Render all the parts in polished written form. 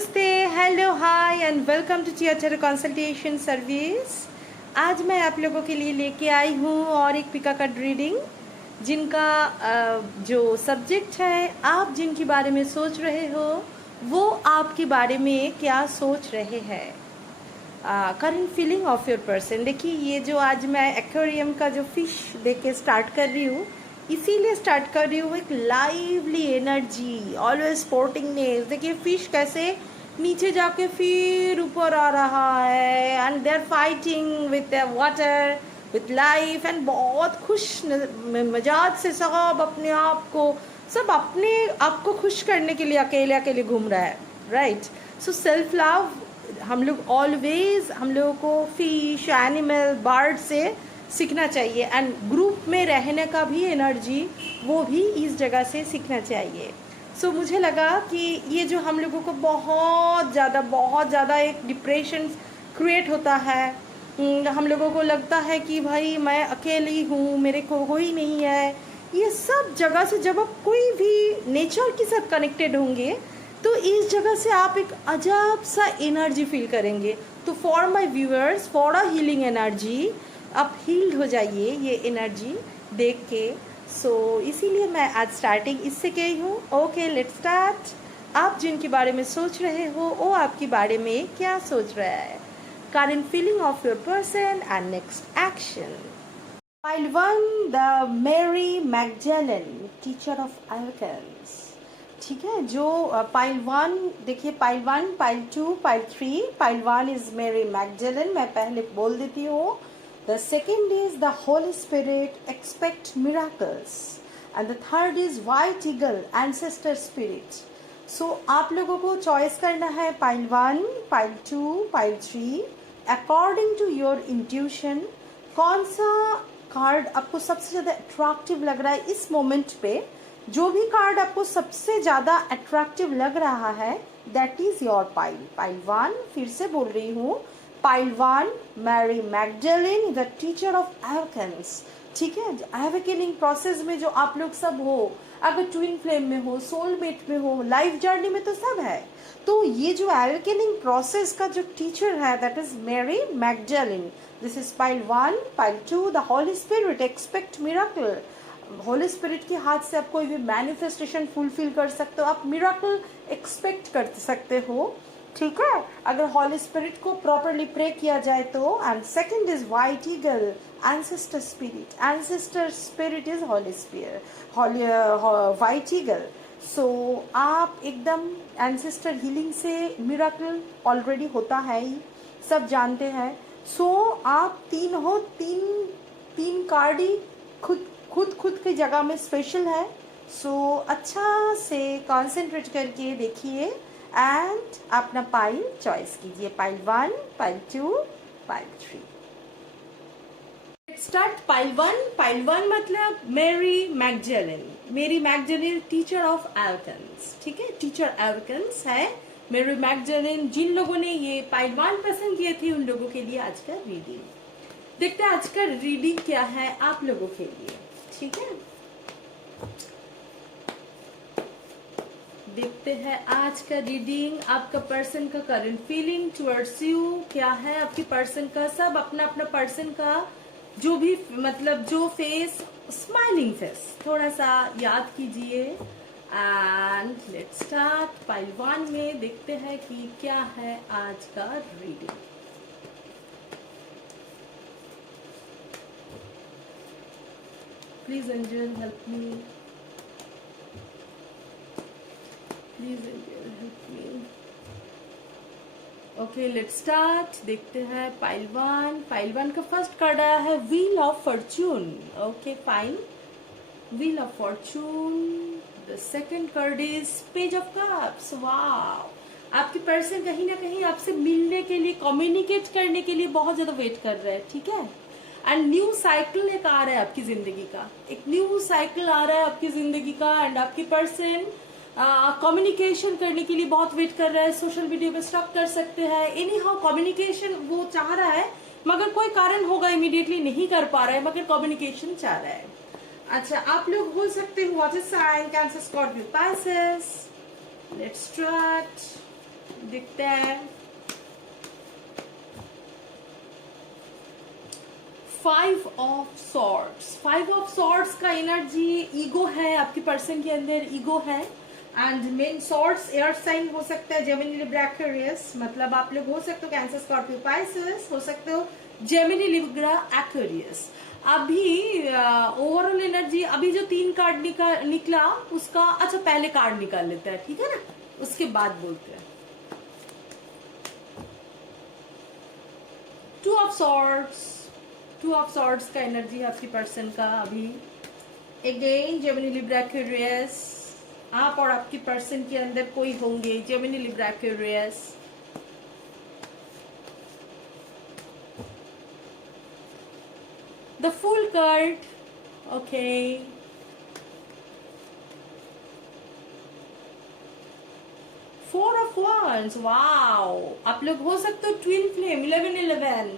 नमस्ते, hello, hi and welcome to theatre consultation service. आज मैं आप लोगों के लिए लेके आई हूँ और एक पिका कार्ड रीडिंग जिनका जो सब्जेक्ट है, आप जिनके बारे में सोच रहे हो वो आपके बारे में क्या सोच रहे हैं। Current feeling of your person. देखिए, ये जो आज मैं एक्वेरियम का जो फिश देख के स्टार्ट कर रही हूँ, इसीलिए स्टार्ट कर रही हूँ। एक लाइवली एनर्जी, ऑलवेज स्पोर्टिंगनेस। देखिए फिश कैसे नीचे जाके फिर ऊपर आ रहा है, and they are fighting with water, with life, and बहुत खुश मिजाज से सब अपने आप को खुश करने के लिए अकेले अकेले घूम रहा है। राइट। सो सेल्फ लव, हम लोग ऑलवेज, हम लोगों को फिश, एनिमल, बर्ड से सीखना चाहिए, एंड ग्रुप में रहने का भी एनर्जी वो भी इस जगह से सीखना चाहिए। सो मुझे लगा कि ये जो हम लोगों को बहुत ज़्यादा एक डिप्रेशन क्रिएट होता है, हम लोगों को लगता है कि भाई मैं अकेली हूँ, मेरे को कोई नहीं है, ये सब जगह से जब आप कोई भी नेचर के साथ कनेक्टेड होंगे तो इस जगह से आप एक अजब सा एनर्जी फील करेंगे। तो for my viewers, for a healing energy, आप हील्ड हो जाइए ये एनर्जी देख के। सो इसीलिए मैं आज स्टार्टिंग इससे की हूँ। Okay, let's start. आप जिनके बारे में सोच रहे हो वो आपके बारे में क्या सोच रहा है। Current feeling of your person and next action. Pile 1, the Mary Magdalene, teacher of एल्केन्स। ठीक है, जो पाइल 1, देखिए pile 1, pile 2, pile 3। Pile 1 is Mary Magdalene, मैं पहले बोल देती हूँ। The second is the Holy Spirit, expect miracles. And the third is White Eagle, ancestor spirit. So आप लोगों को चॉइस करना है pile 1, pile 2, pile 3 according to your intuition. कौन सा कार्ड आपको सबसे ज़्यादा अट्रैक्टिव लग रहा है इस मोमेंट पे? जो भी कार्ड आपको सबसे ज़्यादा अट्रैक्टिव लग रहा है, that is your pile. Pile 1, फिर से बोल रही हूँ, pile 1, Mary Magdalene, the teacher of awakens. ठीक है, एवेकेनिंग प्रोसेस में जो आप लोग सब हो, अगर ट्विन फ्लेम में हो, सोलमेट में हो, लाइफ जर्नी में तो सब है। तो ये जो एवेकेनिंग प्रोसेस का जो टीचर है, that is Mary Magdalene. This is pile 1, pile 2, the holy spirit, expect miracle. Holy spirit के हाथ से आप कोई भी मैनिफेस्टेशन फुलफिल कर सकते हो, आप मिरेकल एक्सपेक्ट कर सकते हो। ठीक है, अगर हॉली स्पिरिट को प्रॉपरली प्रे किया जाए तो। And second is white eagle, ancestor spirit. Ancestor spirit is holy spirit, white eagle. So आप एकदम एंसेस्टर हीलिंग से मिरेकल ऑलरेडी होता है ही, सब जानते हैं। सो आप तीन हो, तीन कार्ड ही खुद की जगह में स्पेशल है। सो अच्छा से कॉन्सेंट्रेट करके देखिए एंड अपना पाइल चॉइस कीजिए। Pile 1, pile 2, pile 3। Start pile 1। Pile 1 मतलब Mary Magdalene. Mary Magdalene, teacher of एल्केन्स। ठीक है, टीचर एल्केन्स है मैरी मैगजेलिन। जिन लोगों ने ये पाइल 1 पसंद किए थे उन लोगों के लिए आज का रीडिंग। देखते हैं आज का रीडिंग क्या है आप लोगों के लिए। ठीक है, देखते हैं आज का रीडिंग। आपका पर्सन का करंट फीलिंग टुवर्ड्स यू क्या है। आपके पर्सन का सब अपना अपना पर्सन का जो भी मतलब जो फेस, स्माइलिंग फेस थोड़ा सा याद कीजिए। And let's start. पाइल 1 में देखते हैं कि क्या है आज का reading. Please angel help me, please help me. Okay, let's start. देखते हैं पाइल 1। पाइल 1 का फर्स्ट कार्ड आया है wheel of fortune. Okay fine, wheel of fortune. The second card is page of cups. Wow, आपके person कहीं ना कहीं आपसे मिलने के लिए, कम्युनिकेट करने के लिए बहुत ज्यादा वेट कर रहे हैं। ठीक है, एंड न्यू साइकिल एक आ रहा है आपकी जिंदगी का, एक न्यू साइकिल आ रहा है आपकी जिंदगी का। एंड आपकी पर्सन कम्युनिकेशन करने के लिए बहुत वेट कर रहा है। सोशल मीडिया पे स्टॉक कर सकते हैं। एनी हाउ कम्युनिकेशन वो चाह रहा है, मगर कोई कारण होगा इमीडिएटली नहीं कर पा रहा है, मगर कम्युनिकेशन चाह रहा है। अच्छा, आप लोग बोल सकते हो what is sign, cancer, Scorpio, Pisces. Let's start. देखते हैं। 5 ऑफ सॉर्ड्स। 5 ऑफ सॉर्ड्स का एनर्जी ईगो है, आपकी पर्सन के अंदर ईगो है। And main swords air sign हो सकता है, जेमिनी लिब्रा एक्वेरियस, मतलब आप लोग हो सकते हो कैंसर स्कॉर्पियो पाइसेस, हो सकते हो जेमिनी लिब्रा एक्वेरियस। अभी ओवरऑल एनर्जी, अभी जो 3 कार्ड निकला उसका, अच्छा पहले कार्ड निकाल लेते हैं, ठीक है ना, उसके बाद बोलते हैं। 2 ऑफ सॉर्ड्स। 2 ऑफ सॉर्ड्स का एनर्जी आपकी पर्सन का अभी। अगेन जेमिनी लिब्रा एक्वेरियस, आप और आपकी पर्सन के अंदर कोई होंगे Gemini Libra Aquarius. The full card, okay. Four of wands, wow, आप लोग हो सकते हो ट्विन फ्लेम 11-11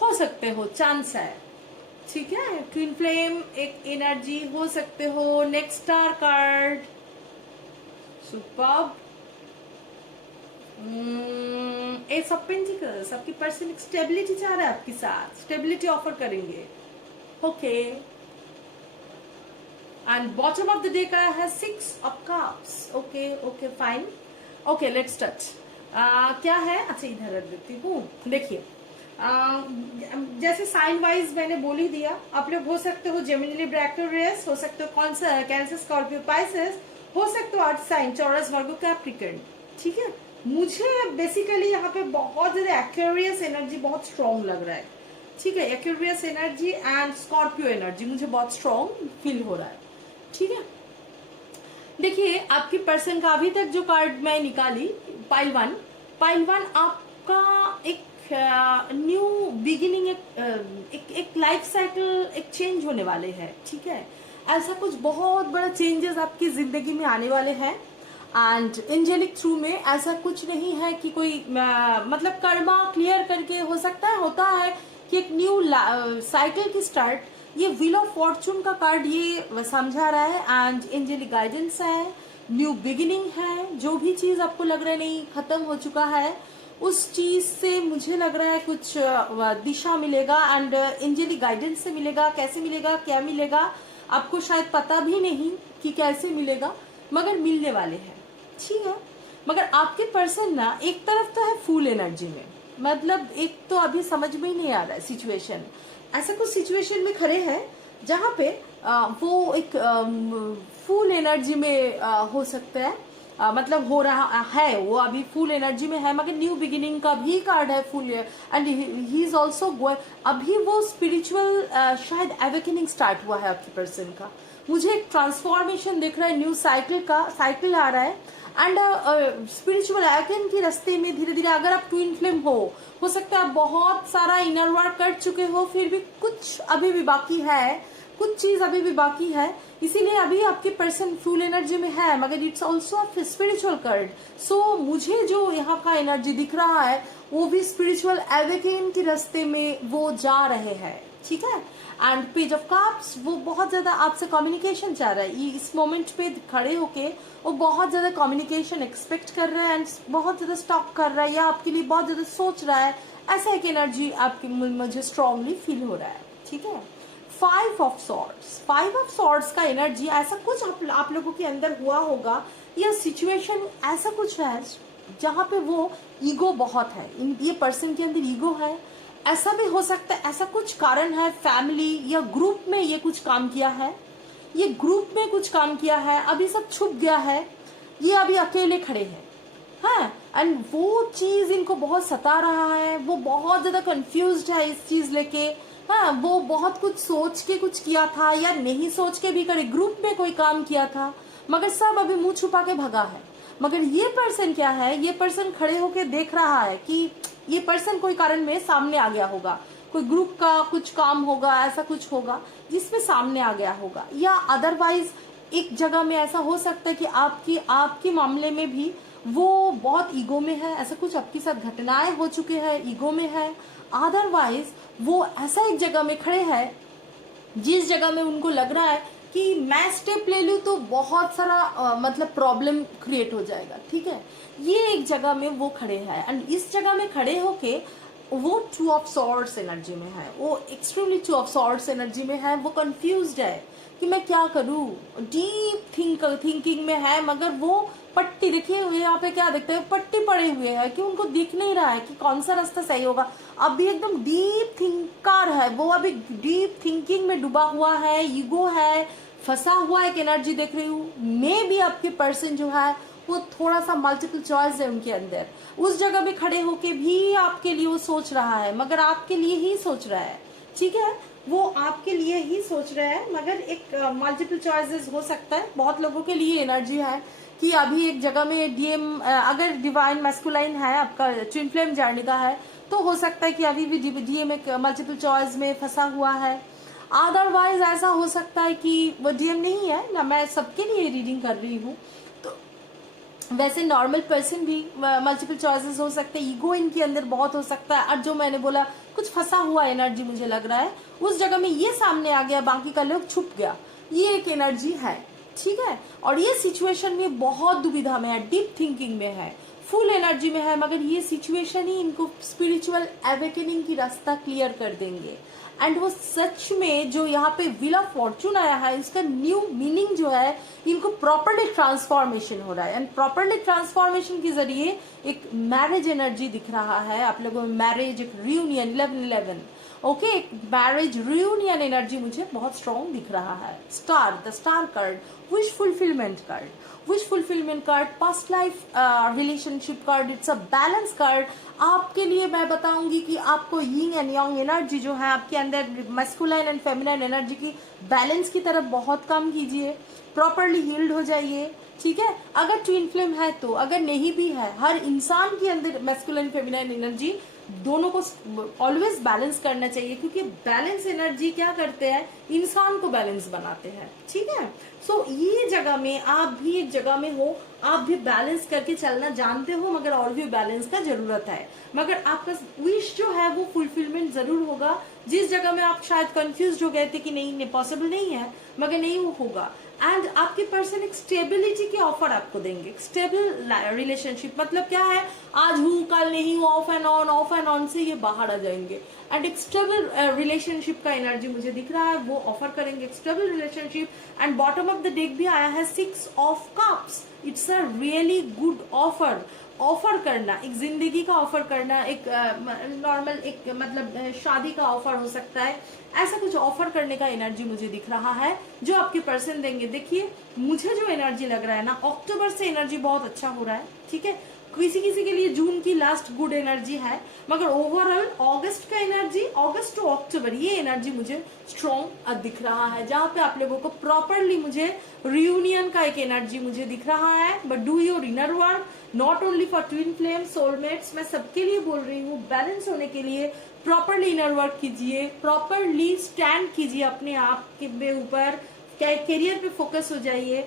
हो सकते हो, चांस है, ठीक है। ट्विन फ्लेम एक एनर्जी हो सकते हो। Next star card, superb. S of pentacles, आपकी पर्सन स्टेबिलिटी चाह रहा है, आपके साथ स्टेबिलिटी ऑफर करेंगे, okay. And bottom of the day का है 6 of cups, okay okay fine, okay let's touch. क्या है, अच्छा इधर रख देती हूँ। देखिए जैसे साइन वाइज मैंने बोल ही दिया, आप लोग हो सकते हो जेमिनी लिब्रा एक्वेरियस, हो सकते हो कैंसर स्कॉर्पियो पाइसेस, हो सकते हो अर्थ साइन चौरस वर्गो कैप्रिकॉर्न, ठीक है। मुझे बेसिकली यहाँ पे बहुत ज्यादा एक्वेरियस एनर्जी बहुत स्ट्रॉन्ग लग रहा है, ठीक है। Aquarius energy and Scorpio energy मुझे बहुत स्ट्रॉन्ग फील हो रहा है, ठीक है। देखिए आपकी पर्सन का अभी तक जो कार्ड मैं निकाली, पाइल वन आपका एक न्यू बिगिनिंग, एक लाइफ साइकिल एक चेंज होने वाले हैं, ठीक है। ऐसा कुछ बहुत बड़ा चेंजेस आपकी जिंदगी में आने वाले हैं। एंड एंजेलिक थ्रू में ऐसा कुछ नहीं है कि कोई मतलब कर्मा क्लियर करके हो सकता है, होता है कि एक न्यू साइकिल की स्टार्ट, ये व्हील ऑफ फॉर्चून का कार्ड ये समझा रहा है। एंड एंजेलिक गाइडेंस है, न्यू बिगिनिंग है। जो भी चीज आपको लग रहा है नहीं खत्म हो चुका है, उस चीज से मुझे लग रहा है कुछ दिशा मिलेगा। एंड एंजेलिक गाइडेंस से मिलेगा। कैसे मिलेगा, क्या मिलेगा, आपको शायद पता भी नहीं कि कैसे मिलेगा, मगर मिलने वाले हैं, ठीक है। मगर आपके पर्सन ना एक तरफ तो है फुल एनर्जी में, मतलब एक तो अभी समझ में ही नहीं आ रहा है सिचुएशन, ऐसा कुछ सिचुएशन में खड़े हैं जहां पे वो एक फुल एनर्जी में हो सकता है, मतलब हो रहा है, वो अभी फुल एनर्जी में है, मगर न्यू बिगिनिंग का भी कार्ड है full. And he is also अभी वो स्पिरिचुअल शायद अवेकनिंग स्टार्ट हुआ है आपकी पर्सन का। मुझे एक ट्रांसफॉर्मेशन दिख रहा है, न्यू साइकिल आ रहा है। एंड स्पिरिचुअल अवेकन के रास्ते में धीरे धीरे, अगर आप ट्विन फ्लेम हो सकता है आप बहुत सारा इनर वर्क कर चुके हो, फिर भी कुछ अभी भी बाकी है, कुछ चीज अभी भी बाकी है, इसीलिए अभी आपके पर्सन फुल एनर्जी में है, मगर इट्स ऑल्सो स्पिरिचुअल कार्ड। सो मुझे जो यहाँ का एनर्जी दिख रहा है वो भी स्पिरिचुअल एवेकेन के रास्ते में वो जा रहे हैं, ठीक है। एंड पेज ऑफ कप्स, वो बहुत ज्यादा आपसे कम्युनिकेशन चाह रहा है, इस मोमेंट पे खड़े होके वो बहुत ज्यादा कम्युनिकेशन एक्सपेक्ट कर रहा है एंड बहुत ज्यादा स्टॉक कर रहा है या आपके लिए बहुत ज्यादा सोच रहा है, ऐसा एक एनर्जी आपकी मुझे स्ट्रांगली फील हो रहा है, ठीक है। 5 ऑफ सॉर्ड्स का एनर्जी, ऐसा कुछ आप लोगों के अंदर हुआ होगा, या सिचुएशन ऐसा कुछ है जहां पे वो ईगो बहुत है, ये पर्सन के अंदर ईगो है। ऐसा भी हो सकता है, ऐसा कुछ कारण है, फैमिली या ग्रुप में ये कुछ काम किया है, ये ग्रुप में कुछ काम किया है, अभी सब छुप गया है, ये अभी अकेले खड़े हैं, हाँ। एंड वो चीज इनको बहुत सता रहा है, वो बहुत ज्यादा कंफ्यूज्ड है इस चीज लेके, हाँ। वो बहुत कुछ सोच के कुछ किया था या नहीं सोच के भी करे, ग्रुप में कोई काम किया था, मगर सब अभी मुंह छुपा के भगा है। मगर ये पर्सन क्या है, ये पर्सन खड़े होके देख रहा है कि ये पर्सन कोई कारण में सामने आ गया होगा, कोई ग्रुप का कुछ काम होगा, ऐसा कुछ होगा जिसमें सामने आ गया होगा, या अदरवाइज एक जगह में ऐसा हो सकता है कि आपके मामले में भी वो बहुत ईगो में है, ऐसा कुछ आपके साथ घटनाएं हो चुके हैं, ईगो में है। अदरवाइज वो ऐसा एक जगह में खड़े हैं जिस जगह में उनको लग रहा है कि मैं स्टेप ले लूँ तो बहुत सारा मतलब प्रॉब्लम क्रिएट हो जाएगा, ठीक है। ये एक जगह में वो खड़े हैं एंड इस जगह में खड़े होके वो टू ऑफ सॉर्ड्स एनर्जी में है, वो extremely two of swords energy में है। वो कंफ्यूज्ड है कि मैं क्या करूँ, डीप थिंकिंग में है। मगर वो पट्टी देखिए यहाँ पे क्या देखते हैं, पट्टी पड़े हुए हैं कि उनको दिख नहीं रहा है कि कौन सा रास्ता सही होगा। अभी एकदम डीप थिंकर है वो, अभी डीप थिंकिंग में डूबा हुआ है, ईगो है, फंसा हुआ एक एनर्जी देख रही हूँ। मे भी आपके पर्सन जो है वो थोड़ा सा मल्टीपल चॉइस है उनके अंदर, उस जगह में खड़े होके भी आपके लिए वो सोच रहा है, मगर आपके लिए ही सोच रहा है, ठीक है। वो आपके लिए ही सोच रहा है मगर एक मल्टीपल चॉइसेस हो सकता है। बहुत लोगों के लिए एनर्जी है कि अभी एक जगह में डीएम, अगर डिवाइन मैस्कुलाइन है आपका, ट्विन फ्लेम जर्नी का है, तो हो सकता है कि अभी भी डीएम एक मल्टीपल चॉइस में फंसा हुआ है। अदरवाइज ऐसा हो सकता है कि वो डीएम नहीं है ना, मैं सबके लिए रीडिंग कर रही हूँ, तो वैसे नॉर्मल पर्सन भी मल्टीपल चॉइसेस हो सकते हैं। ईगो इनके अंदर बहुत हो सकता है, और जो मैंने बोला कुछ फंसा हुआ एनर्जी मुझे लग रहा है, उस जगह में ये सामने आ गया, बाकी का लोग छुप गया, ये एक एनर्जी है, ठीक है। और ये सिचुएशन में बहुत दुविधा में है, डीप थिंकिंग में है, फुल एनर्जी में है, मगर ये सिचुएशन ही इनको स्पिरिचुअल अवेकनिंग की रास्ता क्लियर कर देंगे। एंड वो सच में जो यहाँ पे व्हील ऑफ फॉर्चून आया है, इसका न्यू मीनिंग जो है, इनको प्रॉपर्ली ट्रांसफॉर्मेशन हो रहा है। एंड प्रॉपर्ली ट्रांसफॉर्मेशन के जरिए एक मैरिज एनर्जी दिख रहा है आप लोगों में, मैरिज, एक रियूनियन, 11-11, ओके, एक मैरिज रियूनियन एनर्जी मुझे बहुत स्ट्रॉन्ग दिख रहा है। Star, the star card, wish fulfilment card, wish fulfilment card, past life relationship card, it's a balance card. आपके लिए मैं बताऊंगी कि आपको यिंग एंड यांग एनर्जी जो है आपके अंदर, मैस्कुलाइन एंड फेमिनाइन एनर्जी की बैलेंस की तरफ बहुत कम कीजिए, प्रॉपरली हील्ड हो जाइए, ठीक है। अगर ट्विन फ्लेम है तो, अगर नहीं भी है, हर इंसान के अंदर मैस्कुलाइन फेमिनाइन एनर्जी दोनों को ऑलवेज बैलेंस करना चाहिए, क्योंकि बैलेंस एनर्जी क्या करते हैं, इंसान को बैलेंस बनाते हैं, ठीक है। सो ये जगह में आप भी एक जगह में हो, आप भी बैलेंस करके चलना जानते हो, मगर और भी बैलेंस का जरूरत है। मगर आपका विश जो है वो फुलफिलमेंट जरूर होगा। जिस जगह में आप शायद कंफ्यूज हो गए थे कि नहीं पॉसिबल नहीं है, मगर नहीं वो होगा। एंड आपके पर्सन एक स्टेबिलिटी की ऑफर आपको देंगे, स्टेबल रिलेशनशिप, मतलब क्या है, आज हूँ कल नहीं हूँ, ऑफ एंड ऑन से ये बाहर आ जाएंगे। एंड एक स्टेबल रिलेशनशिप का एनर्जी मुझे दिख रहा है, वो ऑफर करेंगे एक stable relationship. And bottom of the deck भी आया है 6 of cups, it's a really good offer. Offer करना, एक जिंदगी का ऑफर करना, एक नॉर्मल एक मतलब शादी का ऑफर हो सकता है, ऐसा कुछ ऑफर करने का एनर्जी मुझे दिख रहा है जो आपके पर्सन देंगे। देखिए मुझे जो एनर्जी लग रहा है ना, अक्टूबर से एनर्जी बहुत अच्छा हो रहा है, ठीक है। किसी किसी के लिए जून की लास्ट गुड एनर्जी है, मगर ओवरऑल अगस्त का एनर्जी, अगस्त टू अक्टूबर, ये एनर्जी मुझे स्ट्रॉन्ग दिख रहा है, जहाँ पे आप लोगों को प्रॉपरली मुझे रियूनियन का एक एनर्जी मुझे दिख रहा है। But do your inner work, not only for twin flame, soulmates, मैं सबके लिए बोल रही हूँ। बैलेंस होने के लिए प्रॉपरली इनर वर्क कीजिए, प्रॉपरली स्टैंड कीजिए अपने आप के ऊपर, कैरियर पे फोकस हो जाइए,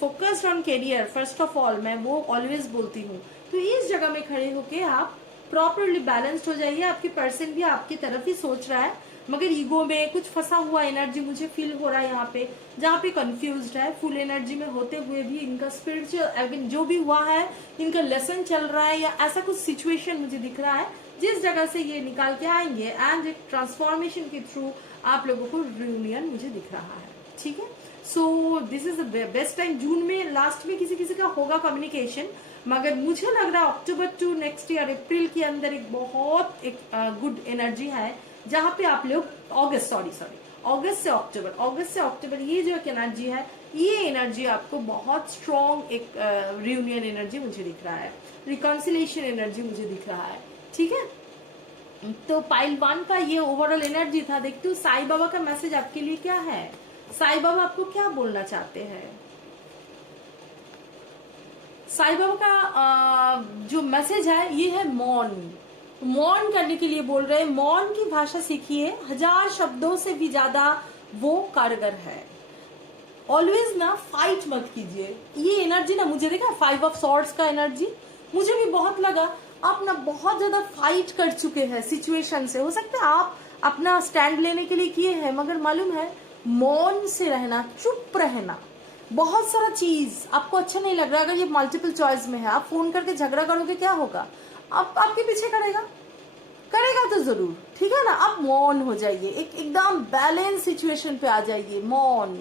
focused on career first of all, मैं वो ऑलवेज बोलती हूँ। तो इस जगह में खड़े होके आप प्रॉपरली बैलेंस्ड हो जाइए। आपके पर्सन भी आपकी तरफ ही सोच रहा है, मगर ईगो में कुछ फंसा हुआ एनर्जी मुझे फील हो रहा है यहाँ पे, जहाँ पे कंफ्यूज्ड है। फुल एनर्जी में होते हुए भी इनका स्पिरिचुअल जो भी हुआ है, इनका लेसन चल रहा है, या ऐसा कुछ सिचुएशन मुझे दिख रहा है जिस जगह से ये निकाल के आएंगे। एंड एक ट्रांसफॉर्मेशन के थ्रू आप लोगों को रियूनियन मुझे दिख रहा है, ठीक है। So this is the best time. June में लास्ट में किसी किसी का होगा कम्युनिकेशन, मगर मुझे लग रहा है अक्टूबर टू नेक्स्ट ईयर अप्रैल के अंदर एक बहुत एक गुड एनर्जी है, जहाँ पे आप लोग अगस्त से अक्टूबर ये जो एक एनर्जी है, ये एनर्जी आपको बहुत स्ट्रॉन्ग एक रियूनियन एनर्जी मुझे दिख रहा है, रिकॉन्सिलेशन एनर्जी मुझे दिख रहा है, ठीक है। तो पाइल 1 का ये ओवरऑल एनर्जी था। देखते हो साई बाबा का मैसेज आपके लिए क्या है, साई बाबा आपको क्या बोलना चाहते हैं। साई बाबा का जो मैसेज है ये है मौन करने के लिए बोल रहे हैं। मौन की भाषा सीखिए, 1000 शब्दों से भी ज्यादा वो कारगर है। ऑलवेज ना फाइट मत कीजिए। ये एनर्जी ना मुझे देखा 5 ऑफ सॉर्ड्स का एनर्जी, मुझे भी बहुत लगा आप ना बहुत ज्यादा फाइट कर चुके हैं सिचुएशन से। हो सकता है आप अपना स्टैंड लेने के लिए किए हैं, मगर मालूम है मौन से रहना, चुप रहना। बहुत सारा चीज आपको अच्छा नहीं लग रहा, अगर ये मल्टीपल चॉइस में है, आप फोन करके झगड़ा करोगे, क्या होगा? आप आपके पीछे करेगा तो जरूर, ठीक है ना। आप मौन हो जाइए, एकदम बैलेंस सिचुएशन पे आ जाइए, मौन।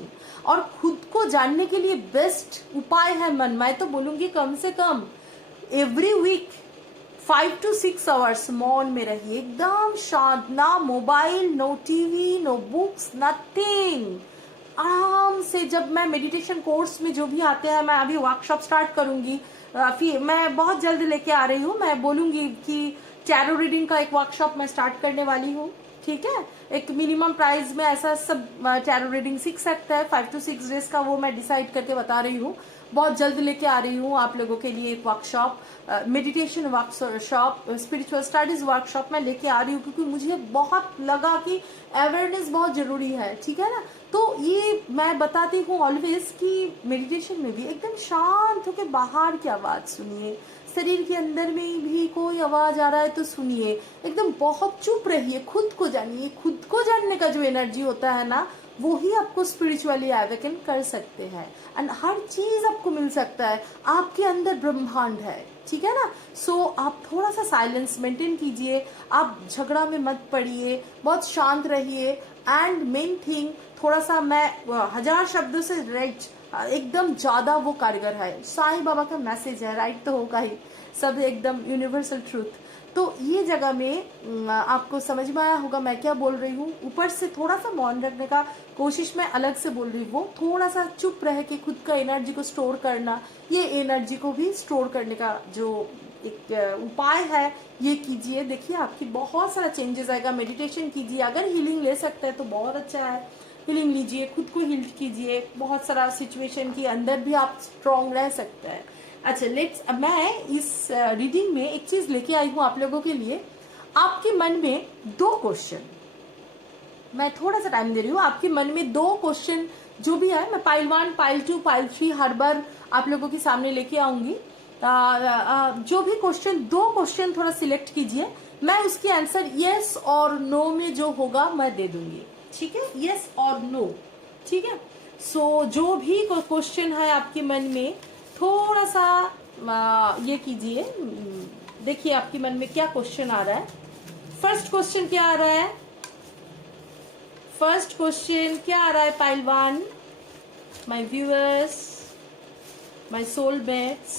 और खुद को जानने के लिए बेस्ट उपाय है मन। मैं तो बोलूंगी कम से कम एवरी वीक 5 to 6 आवर्स मौन में रहिए, एकदम शांत, ना mobile, no TV, no books, nothing. आराम से, जब मैं मेडिटेशन कोर्स में जो भी आते हैं, मैं अभी वर्कशॉप स्टार्ट करूंगी, फिर मैं बहुत जल्द लेके आ रही हूँ। मैं बोलूंगी कि टैरो रीडिंग का एक वर्कशॉप मैं स्टार्ट करने वाली हूँ, ठीक है। एक मिनिमम प्राइस में ऐसा सब टैरो रीडिंग सीख सकता है, 5 to 6 डेज का, वो मैं डिसाइड करके बता रही हूँ। बहुत जल्द लेके आ रही हूँ आप लोगों के लिए एक workshop, meditation workshop, spiritual studies workshop मैं लेके आ रही हूँ, क्योंकि मुझे बहुत लगा कि अवेयरनेस बहुत जरूरी है, ठीक है ना। तो ये मैं बताती हूँ ऑलवेज कि मेडिटेशन में भी एकदम शांत होकर बाहर की आवाज सुनिए, शरीर के अंदर में भी कोई आवाज आ रहा है तो सुनिए, एकदम बहुत चुप रहिए, खुद को जानिए। खुद को जानने का जो एनर्जी होता है ना, वो ही आपको स्पिरिचुअली अवेकन कर सकते हैं। एंड हर चीज आपको मिल सकता है, आपके अंदर ब्रह्मांड है, ठीक है ना। सो आप थोड़ा सा साइलेंस मेंटेन कीजिए, आप झगड़ा में मत पड़िए, बहुत शांत रहिए। एंड मेन थिंग, थोड़ा सा, मैं 1000 शब्दों से राइट एकदम ज्यादा वो कारगर है, साईं बाबा का मैसेज है, राइट तो होगा ही, सब एकदम यूनिवर्सल ट्रूथ। तो ये जगह में आपको समझ में आया होगा मैं क्या बोल रही हूँ। ऊपर से थोड़ा सा मौन रखने का कोशिश मैं अलग से बोल रही हूँ, वो थोड़ा सा चुप रह के खुद का एनर्जी को स्टोर करना, ये एनर्जी को भी स्टोर करने का जो एक उपाय है, ये कीजिए। देखिए आपकी बहुत सारा चेंजेस आएगा। मेडिटेशन कीजिए, अगर हीलिंग ले सकते हैं तो बहुत अच्छा है, हीलिंग लीजिए, खुद को हील कीजिए, बहुत सारा सिचुएशन के अंदर भी आप स्ट्रॉन्ग रह सकते हैं। अच्छा लेट्स, मैं इस रीडिंग में एक चीज लेके आई हूँ आप लोगों के लिए। आपके मन में 2 क्वेश्चन, मैं थोड़ा सा टाइम दे रही हूँ, आपके मन में 2 क्वेश्चन जो भी है, मैं पाइल 1, पाइल 2, पाइल 3 हर बार आप लोगों के सामने लेके आऊंगी। जो भी क्वेश्चन, 2 क्वेश्चन थोड़ा सिलेक्ट कीजिए, मैं उसकी आंसर यस और नो में जो होगा मैं दे दूंगी, ठीक है, यस और नो, ठीक है। सो जो भी क्वेश्चन है आपके मन में, थोड़ा सा ये कीजिए, देखिए आपके मन में क्या क्वेश्चन आ रहा है। फर्स्ट क्वेश्चन क्या आ रहा है? फर्स्ट क्वेश्चन क्या आ रहा है? Pile 1, my viewers, my soulmates,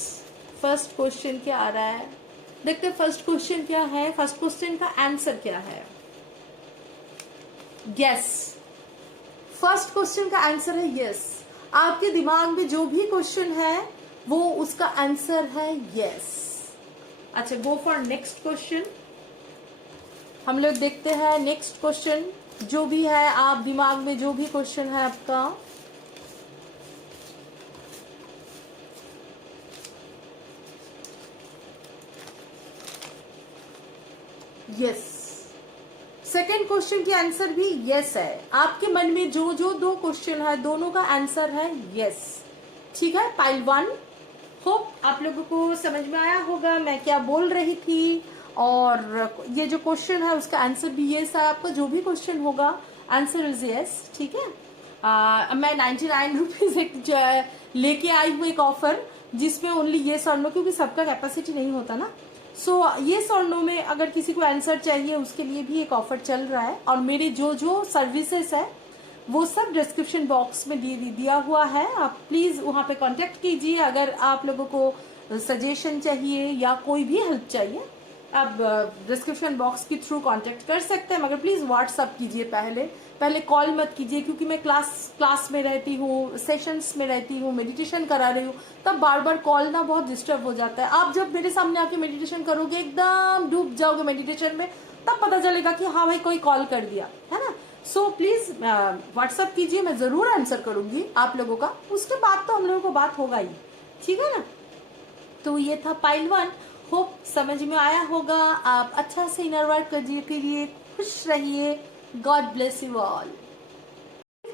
first question क्या आ रहा है? देखते फर्स्ट क्वेश्चन क्या है, फर्स्ट क्वेश्चन का आंसर क्या है। यस, फर्स्ट क्वेश्चन का आंसर है यस। आपके दिमाग में जो भी क्वेश्चन है वो उसका आंसर है यस। अच्छा, गो फॉर नेक्स्ट क्वेश्चन। हम लोग देखते हैं नेक्स्ट क्वेश्चन, जो भी है आप दिमाग में जो भी क्वेश्चन है आपका। यस, सेकेंड क्वेश्चन की आंसर भी यस है। आपके मन में जो जो 2 क्वेश्चन है, दोनों का आंसर है यस, ठीक है। पाइल 1, होप आप लोगों को समझ में आया होगा मैं क्या बोल रही थी, और ये जो क्वेश्चन है उसका आंसर भी यस है। आपका जो भी क्वेश्चन होगा आंसर इज यस, ठीक है। मैं 99 रुपीज एक लेके आई हूँ एक ऑफर, जिसमें ओनली येस और नो, क्योंकि सबका कैपेसिटी नहीं होता ना। सो येस और नो में अगर किसी को आंसर चाहिए उसके लिए भी एक ऑफर चल रहा है, और मेरे जो जो सर्विसेज है वो सब डिस्क्रिप्शन बॉक्स में दिया हुआ है। आप प्लीज वहां पे कांटेक्ट कीजिए अगर आप लोगों को सजेशन चाहिए या कोई भी हेल्प चाहिए। आप डिस्क्रिप्शन बॉक्स के थ्रू कांटेक्ट कर सकते हैं, मगर प्लीज व्हाट्सअप कीजिए, पहले कॉल मत कीजिए, क्योंकि मैं क्लास में रहती हूँ, सेशंस में रहती हूँ, मेडिटेशन करा रही हूँ, तब बार बार कॉल ना बहुत डिस्टर्ब हो जाता है। आप जब मेरे सामने आके मेडिटेशन करोगे, एकदम डूब जाओगे मेडिटेशन में, तब पता चलेगा कि हाँ भाई कोई कॉल कर दिया है ना। सो प्लीज व्हाट्सअप कीजिए, मैं जरूर आंसर करूंगी आप लोगों का। उसके बाद तो हम लोगों को बात होगा ही, ठीक है ना। तो ये था पाइल 1, होप समझ में आया होगा। आप अच्छा से इनर वर्क करिए, खुश रहिए। God bless you all.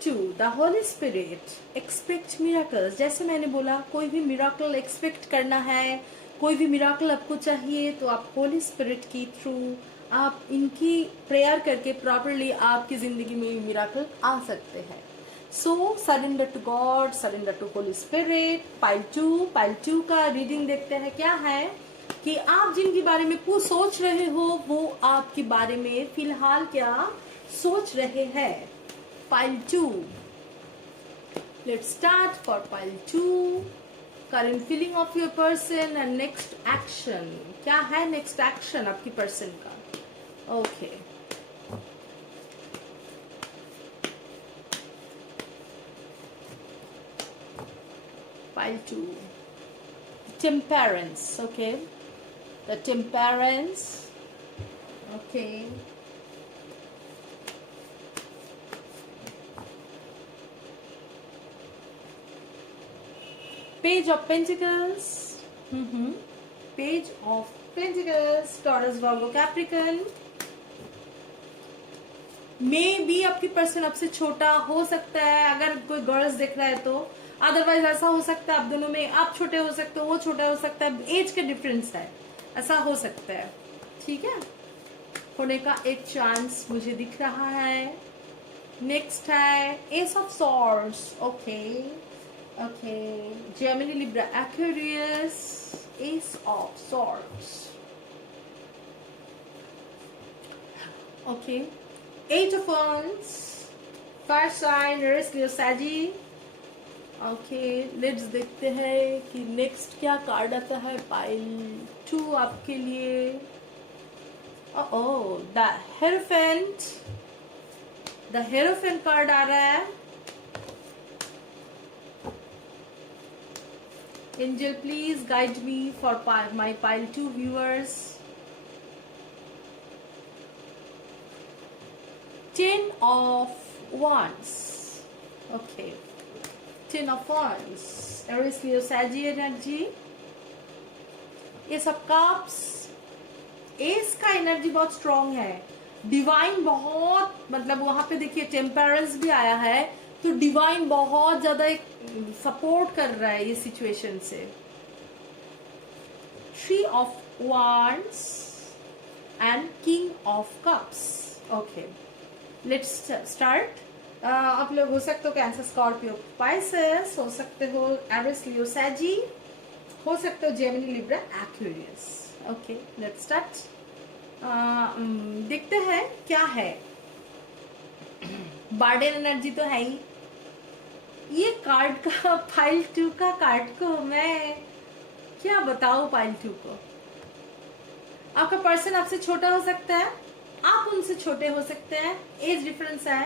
To the holy spirit expect miracles. जैसे मैंने बोला, कोई भी मिराकल एक्सपेक्ट करना है, कोई भी मिराकल आपको चाहिए, तो आप होली स्पिरिट की थ्रू आप इनकी प्रेयर करके प्रॉपरली आपकी जिंदगी में मिराकल आ सकते हैं। So surrender to God, surrender to holy spirit. Pile two का रीडिंग देखते हैं क्या है कि आप जिनके बारे में सोच रहे हो वो आपके बारे में फिलहाल क्या सोच रहे हैं। Pile two, let's start for pile two. Current feeling of your person and next action. क्या है नेक्स्ट एक्शन आपकी पर्सन का? Okay Pile 2, temperance. Okay, the temperance. Okay, page of pentacles. Page of pentacles, Taurus, Virgo, Capricorn. May be आपकी person आपसे छोटा हो सकता है, अगर कोई गर्ल्स देख रहा है तो। अदरवाइज ऐसा हो सकता है आप दोनों में, आप छोटे हो सकते हो, वो छोटा हो सकता है, एज का डिफरेंस है, ऐसा हो सकता है। ठीक है, होने का एक चांस मुझे दिख रहा है। नेक्स्ट है ace of swords. Okay okay, Gemini, Libra, Aquarius, ace of swords. Okay, eight of wands, fire sign, Aries, Leo, सैजी। ओके, लेट्स देखते हैं कि नेक्स्ट क्या कार्ड आता है पाइल 2 आपके लिए। Oh, the hierophant, the hierophant card आ रहा है। Angel please guide me for my pile 2 viewers. 10 of wands. Okay, 10 of wands, Aries, Leo, Saggy energy. Ace of cups, S का एनर्जी बहुत स्ट्रॉन्ग है। डिवाइन बहुत, मतलब वहां पे देखिए टेम्परेंस भी आया है, तो डिवाइन बहुत ज्यादा सपोर्ट कर रहा है ये सिचुएशन से। 3 of wands and king of cups. Okay, let's start. आप लोग हो सकते हो कैंसर, स्कॉर्पियो, पाइसेस, हो सकते हो एरिस, लियो, सैजी, हो सकते हो Gemini, Libra, Aquarius. Okay, let's start. देखते हैं क्या है। बार्डन एनर्जी तो है ही। ये कार्ड का पाइल 2 का कार्ड को मैं क्या बताऊं। पाइल 2 को आपका पर्सन आपसे छोटा हो सकता है, आप उनसे छोटे हो सकते हैं, एज डिफरेंस है।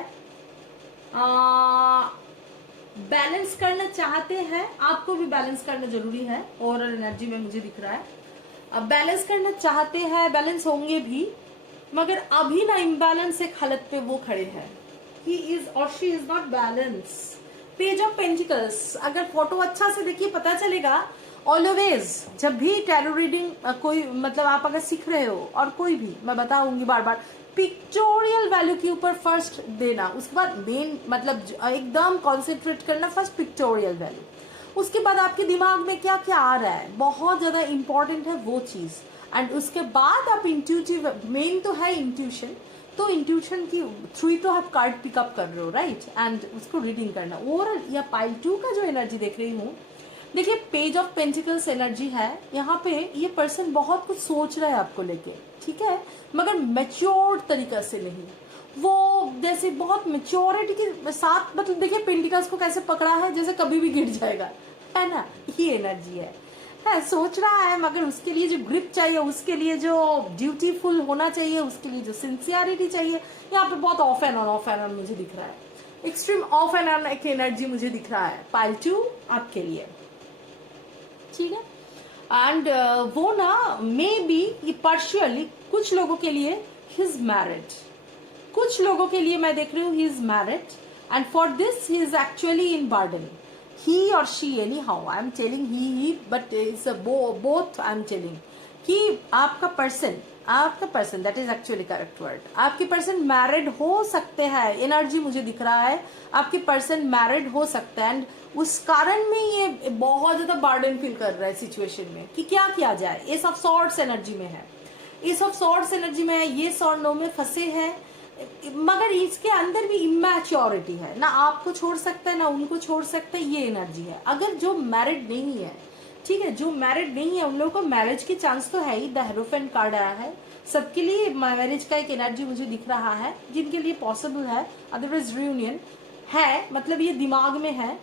बैलेंस करना चाहते हैं, आपको भी बैलेंस करना जरूरी है। ओवरऑल एनर्जी में मुझे दिख रहा है बैलेंस करना चाहते हैं, बैलेंस होंगे भी, मगर अभी ना इम्बैलेंस एक हालत पे वो खड़े हैं। ही इज और she is not balance. Page of pentacles, अगर फोटो अच्छा से देखिए पता चलेगा। ऑलवेज जब भी टैरो रीडिंग कोई, मतलब आप अगर सीख रहे हो और कोई भी, मैं बताऊंगी बार बार, पिक्टोरियल वैल्यू के ऊपर फर्स्ट देना, उसके बाद मेन, मतलब एकदम कॉन्सेंट्रेट करना फर्स्ट पिक्टोरियल वैल्यू, उसके बाद आपके दिमाग में क्या क्या आ रहा है, बहुत ज्यादा इंपॉर्टेंट है वो चीज। एंड उसके बाद आप इंट्यूटिव, मेन तो है इंट्यूशन, तो इंट्यूशन की थ्रू ही तो आप कार्ड पिकअप कर रहे हो, राइट, एंड उसको रीडिंग करना। ओवरऑल या पाइल 2 का जो एनर्जी देख रही हूँ, देखिए पेज ऑफ पेंटिकल्स एनर्जी है यहाँ पे। ये पर्सन बहुत कुछ सोच रहा है आपको लेके, ठीक है, मगर मैच्योर तरीका से नहीं। वो जैसे बहुत मैच्योरिटी के साथ, मतलब देखिए पेंटिकल्स को कैसे पकड़ा है, जैसे कभी भी गिर जाएगा, है ना, ये एनर्जी है। सोच रहा है, मगर उसके लिए जो ग्रिप चाहिए, उसके लिए जो ड्यूटीफुल होना चाहिए, उसके लिए जो सिंसियरिटी चाहिए, यहाँ पे बहुत ऑफ एंड ऑन मुझे दिख रहा है। एक्सट्रीम ऑफ एंड ऑन एक एनर्जी मुझे दिख रहा है पाइल 2 आपके लिए, ठीक है। एंड वो ना मे बी ये पार्शियली कुछ लोगों के लिए ही इज मैरिड, कुछ लोगों के लिए मैं देख रही हूँ he is married, and for this he is actually in burden. he or she, anyhow I am telling he but it's a both I am telling कि आपका person that is actually correct word, आपके person married हो सकते हैं, energy मुझे दिख रहा है आपके पर्सन मैरिड हो सकता है। एंड उस कारण में ये बहुत ज्यादा बर्डन फील कर रहा है सिचुएशन में कि क्या किया जाए। एस ऑफ सॉर्ड्स एनर्जी में है, एस ऑफ सॉर्ड्स एनर्जी में है, ये सॉर्ड नो में फंसे हैं, मगर इसके अंदर भी इमैच्योरिटी है, ना आपको छोड़ सकता है ना उनको छोड़ सकता है, ये एनर्जी है। अगर जो मैरिड नहीं है, ठीक है, जो मैरिड नहीं है उन लोगों को मैरिज के चांस तो है ही। द हेरोफेंट कार्ड आया है, सबके लिए मैरिज का एक एनर्जी मुझे दिख रहा है, जिनके लिए पॉसिबल है, अदरवाइज रियूनियन है, मतलब ये दिमाग में है।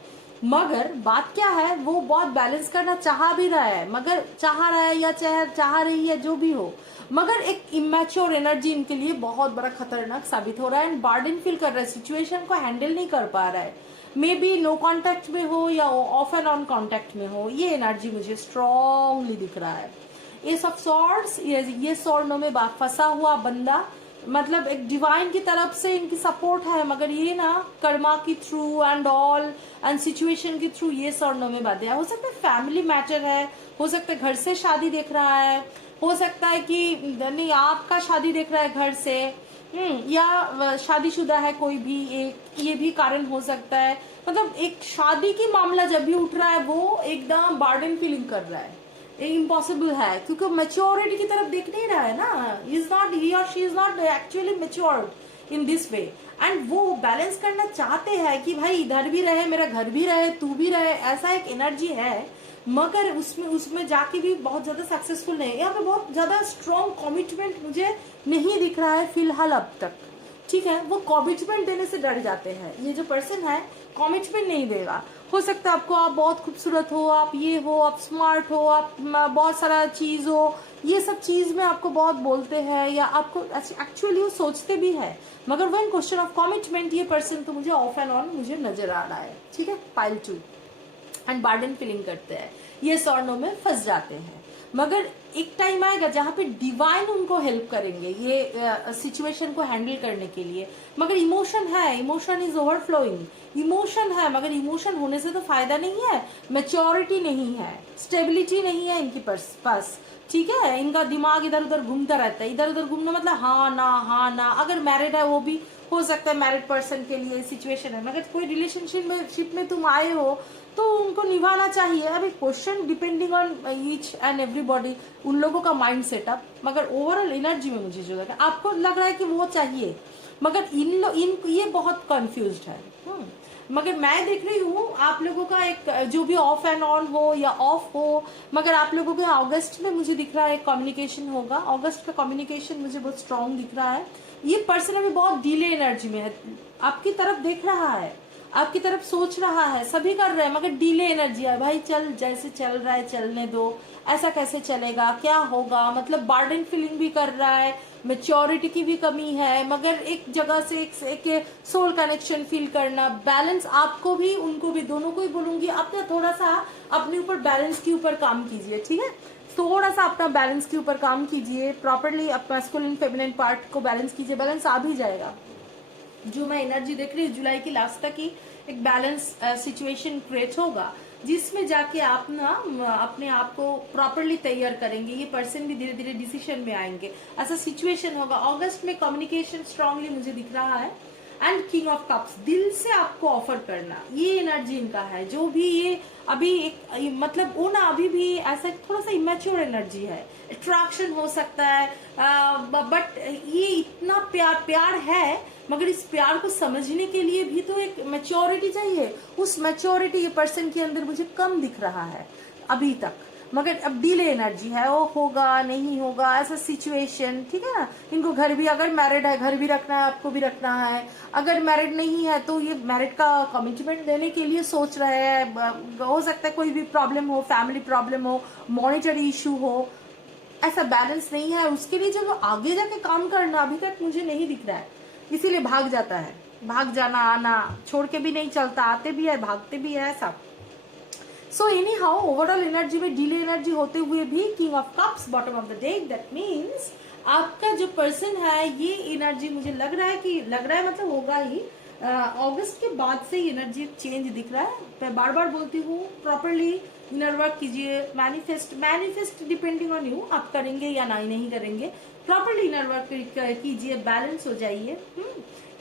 मगर बात क्या है, वो बहुत बैलेंस करना चाह भी रहा है, मगर चाह रहा है या चाह रही है, जो भी हो, मगर एक इमेच्योर एनर्जी इनके लिए बहुत बड़ा खतरनाक साबित हो रहा है। एंड बर्डन फील कर रहा है, सिचुएशन को हैंडल नहीं कर पा रहा है, मे बी नो कांटेक्ट में हो या ऑफ एंड ऑन कांटेक्ट में हो, ये एनर्जी मुझे स्ट्रांगली दिख रहा है। एस ऑफ सॉर्ड्स, ये सॉर्डों में फंसा हुआ बंदा, मतलब एक डिवाइन की तरफ से इनकी सपोर्ट है, मगर ये ना कर्मा की through and all and situation के थ्रू ये सॉर्डों में बातें हो सकता है, फैमिली मैटर है, हो सकता है घर से शादी देख रहा है, हो सकता है कि नहीं आपका शादी देख रहा है घर से, या शादीशुदा है कोई भी, एक ये भी कारण हो सकता है। मतलब एक शादी की मामला जब भी उठ रहा है वो एकदम बर्डन फीलिंग कर रहा है, इम्पॉसिबल है, क्योंकि मेच्योरिटी की तरफ देख नहीं रहा है ना, इज नॉट, ही और she is not actually matured in this way. And वो बैलेंस करना चाहते हैं कि भाई इधर भी रहे, मेरा घर भी रहे, तू भी रहे, ऐसा एक एनर्जी है, मगर उसमें जाके भी बहुत ज्यादा सक्सेसफुल नहीं है। यहाँ पे बहुत ज्यादा स्ट्रॉन्ग कमिटमेंट मुझे नहीं दिख रहा है फिलहाल अब तक, ठीक है। वो कमिटमेंट देने से डर जाते हैं, ये जो पर्सन है कमिटमेंट नहीं देगा। हो सकता है आपको, आप बहुत खूबसूरत हो, आप ये हो, आप स्मार्ट हो, आप बहुत सारा चीज हो, ये सब चीज में आपको बहुत बोलते हैं, या आपको एक्चुअली वो सोचते भी है, मगर वन क्वेश्चन ऑफ कमिटमेंट ये पर्सन तो मुझे ऑफ एंड ऑन मुझे नजर आ रहा है, ठीक है। पाइल 2 एंड बर्डन फीलिंग करते हैं, ये सॉर्डों में फंस जाते हैं, मगर एक टाइम आएगा जहां पे डिवाइन उनको हेल्प करेंगे ये सिचुएशन को हैंडल करने के लिए। मगर इमोशन है, इमोशन इज ओवरफ्लोइंग, इमोशन है, मगर इमोशन होने से तो फायदा नहीं है, मेच्योरिटी नहीं है, स्टेबिलिटी नहीं है इनके पास, ठीक है। इनका दिमाग इधर उधर घूमता रहता है, इधर उधर घूमना मतलब हाँ ना। अगर मैरिड है वो भी हो सकता है मैरिड पर्सन के लिए सिचुएशन है, मगर कोई रिलेशनशिप में तुम आए हो तो उनको निभाना चाहिए। अभी question depending on each and everybody, उन लोगों का माइंड सेटअप, मगर ओवरऑल एनर्जी में मुझे जो लगा, आपको लग रहा है कि वो चाहिए, मगर इन ये बहुत कंफ्यूज्ड है। मगर मैं देख रही हूँ आप लोगों का एक जो भी ऑफ एंड ऑन हो या ऑफ हो, मगर आप लोगों के अगस्त में मुझे दिख रहा है कम्युनिकेशन होगा, अगस्त का कम्युनिकेशन मुझे बहुत स्ट्रांग दिख रहा है। ये पर्सन अभी बहुत डिले एनर्जी में है, आपकी तरफ देख रहा है, आपकी तरफ सोच रहा है, सभी कर रहे हैं, मगर डिले एनर्जी है। भाई चल, जैसे चल रहा है चलने दो, ऐसा कैसे चलेगा, क्या होगा, मतलब बर्डन फीलिंग भी कर रहा है, मेच्योरिटी की भी कमी है, मगर एक जगह से एक सोल कनेक्शन फील करना, बैलेंस आपको भी उनको भी, दोनों को ही बोलूंगी, आप ना थोड़ा सा अपने ऊपर बैलेंस के ऊपर काम कीजिए, ठीक है। थोड़ा सा अपना बैलेंस के ऊपर काम कीजिए, प्रॉपरली अपना मैस्कुलिन फेमिनिन पार्ट को बैलेंस कीजिए, बैलेंस आ भी जाएगा। जो मैं एनर्जी देख रही हूँ जुलाई की लास्ट तक ही एक बैलेंस सिचुएशन क्रिएट होगा, जिसमें जाके आप ना अपने आप को प्रॉपरली तैयार करेंगे, ये पर्सन भी धीरे धीरे डिसीजन में आएंगे, ऐसा सिचुएशन होगा। अगस्त में कम्युनिकेशन स्ट्रांगली मुझे दिख रहा है। एंड किंग ऑफ कप्स, दिल से आपको ऑफर करना, ये एनर्जी इनका है। जो भी ये अभी एक मतलब वो ना अभी भी ऐसा थोड़ा सा इमेच्योर एनर्जी है, अट्रैक्शन हो सकता है, बट ये इतना प्यार है, मगर इस प्यार को समझने के लिए भी तो एक मैच्योरिटी चाहिए। उस मैच्योरिटी ये पर्सन के अंदर मुझे कम दिख रहा है अभी तक, मगर अब डिले एनर्जी है, वो होगा नहीं होगा ऐसा सिचुएशन, ठीक है ना। इनको घर भी, अगर मैरिड है घर भी रखना है, आपको भी रखना है, अगर मैरिड नहीं है तो ये मैरिड का कमिटमेंट देने के लिए सोच रहे हैं। हो सकता है कोई भी प्रॉब्लम हो, फैमिली प्रॉब्लम हो, मॉनिटरी इशू हो, ऐसा बैलेंस नहीं है, उसके लिए जो आगे जाके काम करना अभी तक मुझे नहीं दिख रहा है, इसीलिए भाग जाता है। भाग जाना आना, छोड़ के भी नहीं चलता, आते भी है भागते भी है सब। So any how overall energy में डिले एनर्जी होते हुए भी king of cups bottom of the deck, that means आपका जो पर्सन है ये एनर्जी मुझे लग रहा है मतलब होगा ही अगस्त के बाद से एनर्जी चेंज दिख रहा है। मैं बार बार बोलती हूँ प्रॉपरली इनर वर्क कीजिए, मैनिफेस्ट डिपेंडिंग ऑन यू, आप करेंगे या नहीं करेंगे, प्रॉपरली इनर वर्क कीजिए, बैलेंस हो जाइए,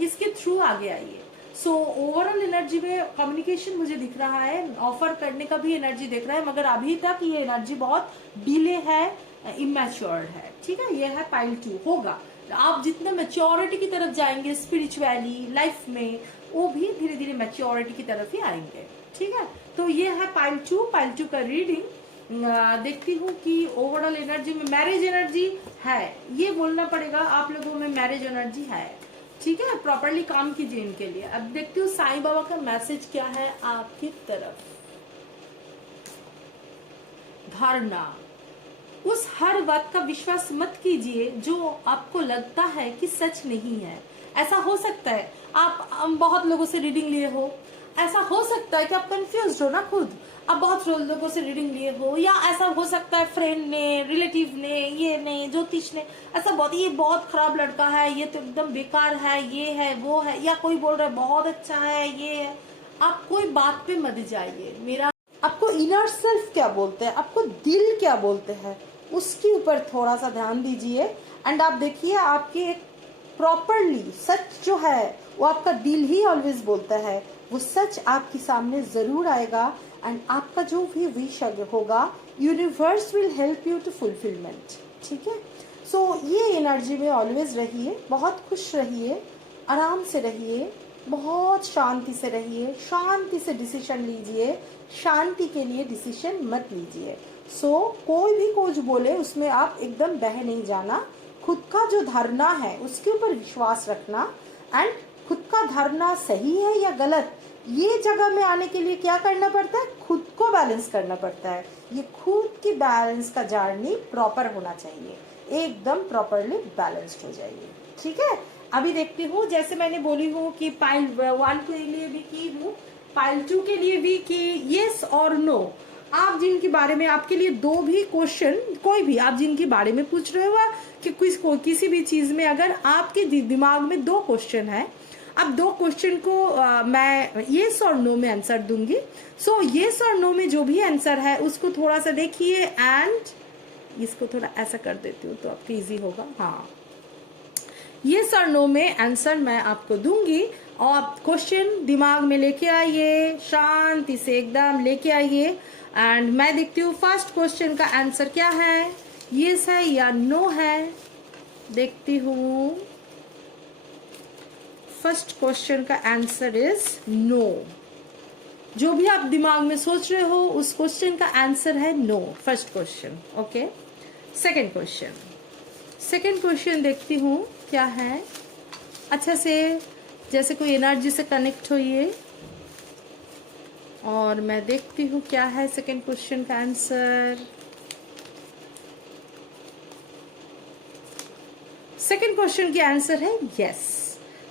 इसके थ्रू आगे आइए। सो ओवरऑल एनर्जी में कम्युनिकेशन मुझे दिख रहा है, ऑफर करने का भी एनर्जी दिख रहा है, मगर अभी तक ये एनर्जी बहुत डिले है, इमेच्योर्ड है, ठीक है। ये है पाइल 2 होगा, आप जितना मैच्योरिटी की तरफ जाएंगे स्पिरिचुअली लाइफ में, वो भी धीरे धीरे मैच्योरिटी की तरफ ही आएंगे। ठीक है, तो ये है पाइल टू का रीडिंग। देखती हूँ कि ओवरऑल एनर्जी में मैरिज एनर्जी है, ये बोलना पड़ेगा, आप लोगों में मैरिज एनर्जी है। ठीक है, प्रॉपरली काम कीजिए इनके लिए। अब देखती हूँ साईं बाबा का मैसेज क्या है आपकी तरफ। धारणा, उस हर बात का विश्वास मत कीजिए जो आपको लगता है कि सच नहीं है। ऐसा हो सकता है आप बहुत लोगों से रीडिंग लिए हो, ऐसा हो सकता है कि आप कंफ्यूज हो ना खुद, आप बहुत लोगों से रीडिंग लिए हो, या ऐसा हो सकता है फ्रेंड ने, रिलेटिव ने, ये ने, ज्योतिष ने, ऐसा बहुत, ये बहुत खराब लड़का है, ये तो एकदम बेकार है, ये है वो है, या कोई बोल रहा है बहुत अच्छा है, ये है। आप कोई बात पे मत जाइए। मेरा आपको इनर सेल्फ क्या बोलते हैं, आपको दिल क्या बोलते हैं, उसके ऊपर थोड़ा सा ध्यान दीजिए। एंड आप देखिए आपके एक प्रॉपरली सच जो है वो आपका दिल ही ऑलवेज बोलता है, वो सच आपके सामने जरूर आएगा। एंड आपका जो भी विश होगा, universe will help you to fulfilment. ठीक है, सो ये एनर्जी में ऑलवेज रहिए, बहुत खुश रहिए, आराम से रहिए, बहुत शांति से रहिए, शांति से डिसीजन लीजिए, शांति के लिए डिसीजन मत लीजिए। सो कोई भी कुछ बोले उसमें आप एकदम बह नहीं जाना, खुद का जो धारणा है उसके ऊपर विश्वास रखना। एंड खुद का धारणा सही है या गलत, ये जगह में आने के लिए क्या करना पड़ता है, खुद को बैलेंस करना पड़ता है। ये खुद की बैलेंस का जर्नी प्रॉपर होना चाहिए, एकदम प्रॉपरली बैलेंस्ड हो जाइए। ठीक है, अभी देखती हूँ, जैसे मैंने बोली हूँ कि पाइल 1 के लिए भी की हूँ, पाइल 2 के लिए भी कि येस और नो। आप जिनके बारे में, आपके लिए दो भी क्वेश्चन, कोई भी आप जिनके बारे में पूछ रहे हो कि किसी भी चीज में अगर आपके दिमाग में दो क्वेश्चन है, अब दो क्वेश्चन को मैं येस और नो में आंसर दूंगी। सो येस और नो में जो भी आंसर है उसको थोड़ा सा देखिए, एंड इसको थोड़ा ऐसा कर देती हूँ तो आपको इजी होगा। हाँ, येस और नो में आंसर मैं आपको दूंगी, और क्वेश्चन दिमाग में लेके आइए, शांति से एकदम लेके आइए। एंड मैं देखती हूँ फर्स्ट क्वेश्चन का आंसर क्या है, येस है या नो है। देखती हूँ फर्स्ट क्वेश्चन का आंसर इज नो। जो भी आप दिमाग में सोच रहे हो उस क्वेश्चन का आंसर है no, first question. Okay, second question देखती हूँ क्या है। अच्छा से जैसे कोई एनर्जी से कनेक्ट होइए, और मैं देखती हूँ क्या है सेकंड क्वेश्चन का आंसर। सेकंड क्वेश्चन की आंसर है यस।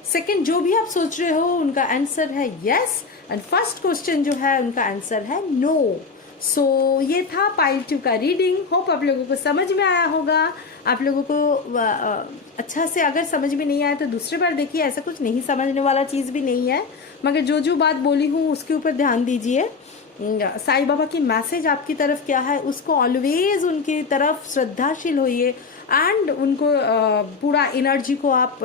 सेकंड जो भी आप सोच रहे हो उनका आंसर है यस, एंड फर्स्ट क्वेश्चन जो है उनका आंसर है नो। सो ये था पाइल 2 का रीडिंग। होप आप लोगों को समझ में आया होगा। आप लोगों को अच्छा से अगर समझ में नहीं आया तो दूसरी बार देखिए, ऐसा कुछ नहीं समझने वाला चीज़ भी नहीं है, मगर जो जो बात बोली हूँ उसके ऊपर ध्यान दीजिए। साईं बाबा की मैसेज आपकी तरफ क्या है, उसको ऑलवेज उनकी तरफ श्रद्धाशील होइए, एंड उनको पूरा एनर्जी को आप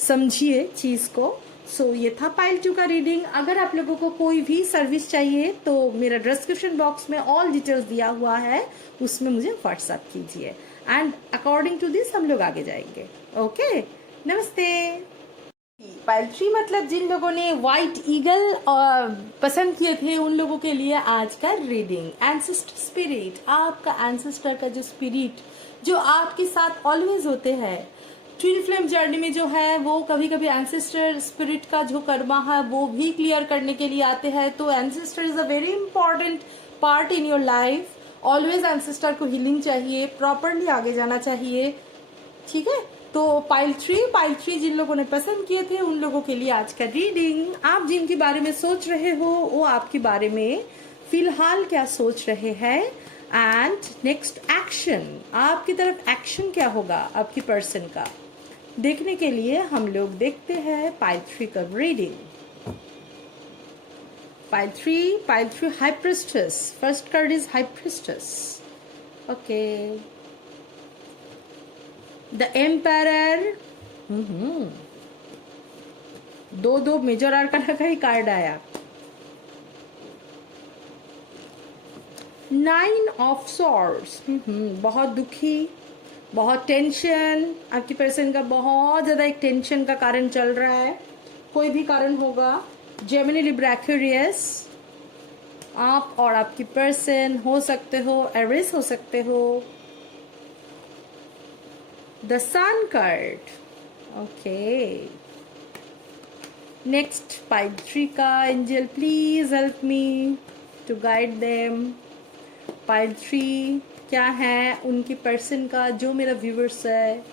समझिए चीज़ को। सो ये था पाइल 2 का रीडिंग। अगर आप लोगों को कोई भी सर्विस चाहिए तो मेरा डिस्क्रिप्शन बॉक्स में ऑल डिटेल्स दिया हुआ है, उसमें मुझे व्हाट्सएप कीजिए, एंड अकॉर्डिंग टू दिस हम लोग आगे जाएंगे। ओके, नमस्ते। पाइल 3 मतलब जिन लोगों ने व्हाइट ईगल पसंद किए थे उन लोगों के लिए आज का रीडिंग। एंसेस्टर स्पिरिट, आपका एंसेस्टर का जो स्पिरिट जो आपके साथ ऑलवेज होते हैं ट्विन फ्लेम जर्नी में, जो है वो कभी कभी एंसेस्टर स्पिरिट का जो कर्मा है वो भी क्लियर करने के लिए आते हैं। तो ancestor is a very important part in your life. Always ancestor को हीलिंग चाहिए, प्रॉपरली आगे जाना चाहिए। ठीक है, तो पाइल 3 जिन लोगों ने पसंद किए थे उन लोगों के लिए आज का रीडिंग। आप जिनके बारे में सोच रहे हो वो आपके बारे में फिलहाल क्या सोच रहे हैं, एंड नेक्स्ट एक्शन, आपकी तरफ एक्शन क्या होगा आपकी पर्सन का, देखने के लिए हम लोग देखते हैं पाइल 3 का reading. Pile 3 high priestess, first card is high priestess. Okay, the empire, दो मेजर आर्काना का ही कार्ड आया। 9 ऑफ सॉर्ड्स, बहुत दुखी, बहुत टेंशन, आपकी पर्सन का बहुत ज़्यादा एक टेंशन का कारण चल रहा है, कोई भी कारण होगा। जेमिनी, लिब्रा, एक्वेरियस, आप और आपकी पर्सन हो सकते हो, एरिस हो सकते हो। The sun card, okay. Next pile 3 का angel, please help me to guide them. Pile 3 क्या है उनकी पर्सन का, जो मेरा व्यूवर्स है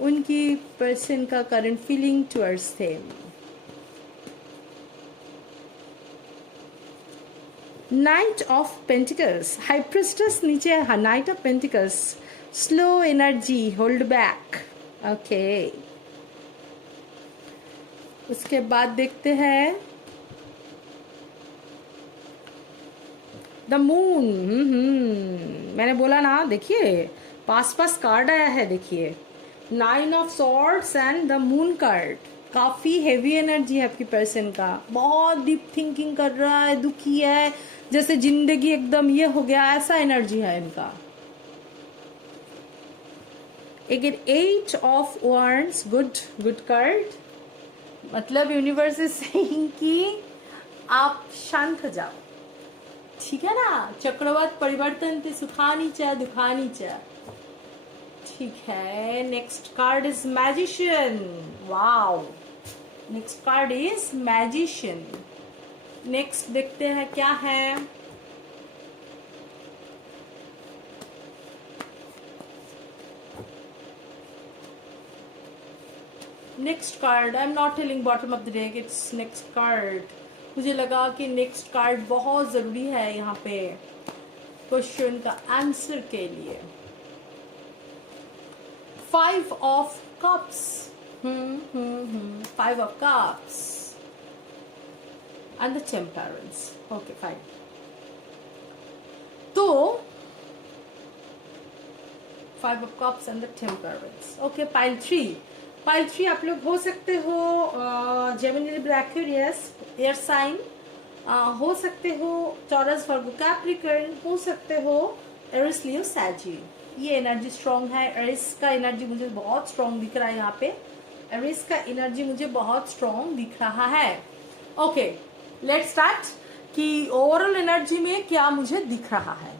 उनकी पर्सन का current feeling towards them. Night of pentacles, high priestess नीचे है, night of pentacles, slow energy, hold back, okay. उसके बाद देखते हैं द मून। मैंने बोला ना, देखिए पास पास कार्ड आया है, देखिए 9 of swords and the moon card. काफी हेवी एनर्जी है आपकी पर्सन का, बहुत डीप थिंकिंग कर रहा है, दुखी है, जैसे जिंदगी एकदम ये हो गया, ऐसा एनर्जी है इनका। Again 8 of wands, good card, मतलब यूनिवर्स इज सेइंग कि आप शांत हो जाओ, ठीक है ना। चक्रवात परिवर्तन ते सुखानी चा दुखानी चा, ठीक है। Next card is magician, wow, next card is magician. Next देखते हैं क्या है। Next card, I am not telling bottom of the deck, it's next card. मुझे लगा कि नेक्स्ट कार्ड बहुत ज़रूरी है यहाँ पे क्वेश्चन का आंसर के लिए। 5 of cups, 5 of cups and the temperance, okay fine. तो 5 of cups and the temperance, okay. Pile 3 आप लोग हो सकते हो Gemini, Libra, Aquarius, air sign, हो सकते हो टॉरस, वर्गो, कैप्रिकॉर्न, हो सकते हो एरिस, लियो, सैजी। ये एनर्जी स्ट्रॉन्ग है। एरिस का एनर्जी मुझे बहुत स्ट्रॉन्ग दिख रहा है यहाँ पे, एरिस का एनर्जी मुझे बहुत स्ट्रॉन्ग दिख रहा है। ओके, लेट्स स्टार्ट कि ओवरऑल एनर्जी में क्या मुझे दिख रहा है।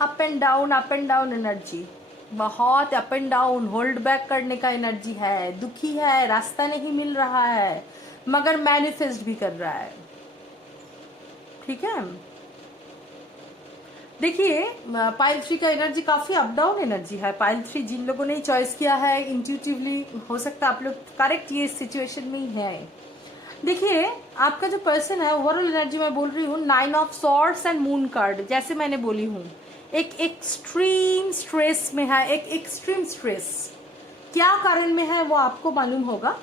अप एंड डाउन एनर्जी, बहुत up and down, hold back करने का एनर्जी है, दुखी है, रास्ता नहीं मिल रहा है, मगर मैनिफेस्ट भी कर रहा है, ठीक है। देखिए पाइल 3 का एनर्जी काफी अप डाउन एनर्जी है। पाइल 3 जिन लोगों ने चॉइस किया है इंट्यूटिवली, हो सकता है आप लोग करेक्ट ये सिचुएशन में ही है। देखिए आपका जो पर्सन है, ओवरऑल एनर्जी मैं बोल रही हूँ 9 of swords and moon card, जैसे मैंने बोली हूँ, एक एक्सट्रीम स्ट्रेस में है, एक एक्सट्रीम स्ट्रेस। क्या कारण में है वो आपको मालूम होगा।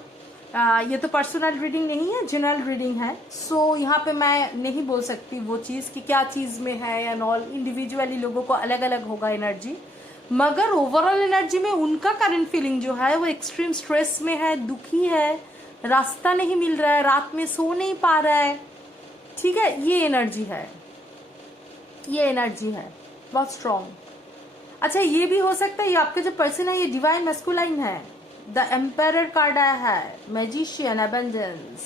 ये तो पर्सनल रीडिंग नहीं है, जनरल रीडिंग है, सो यहाँ पे मैं नहीं बोल सकती वो चीज़ कि क्या चीज़ में है एंड ऑल। इंडिविजुअली लोगों को अलग अलग होगा एनर्जी, मगर ओवरऑल एनर्जी में उनका करंट फीलिंग जो है वो एक्सट्रीम स्ट्रेस में है, दुखी है, रास्ता नहीं मिल रहा है, रात में सो नहीं पा रहा है, ठीक है। ये एनर्जी है, ये एनर्जी है बहुत स्ट्रॉन्ग। अच्छा, ये भी हो सकता है ये आपका जो पर्सन है ये डिवाइन मैस्कुलाइन है। द एम्पायर कार्ड आया है, मैजिशियन, अबंडेंस।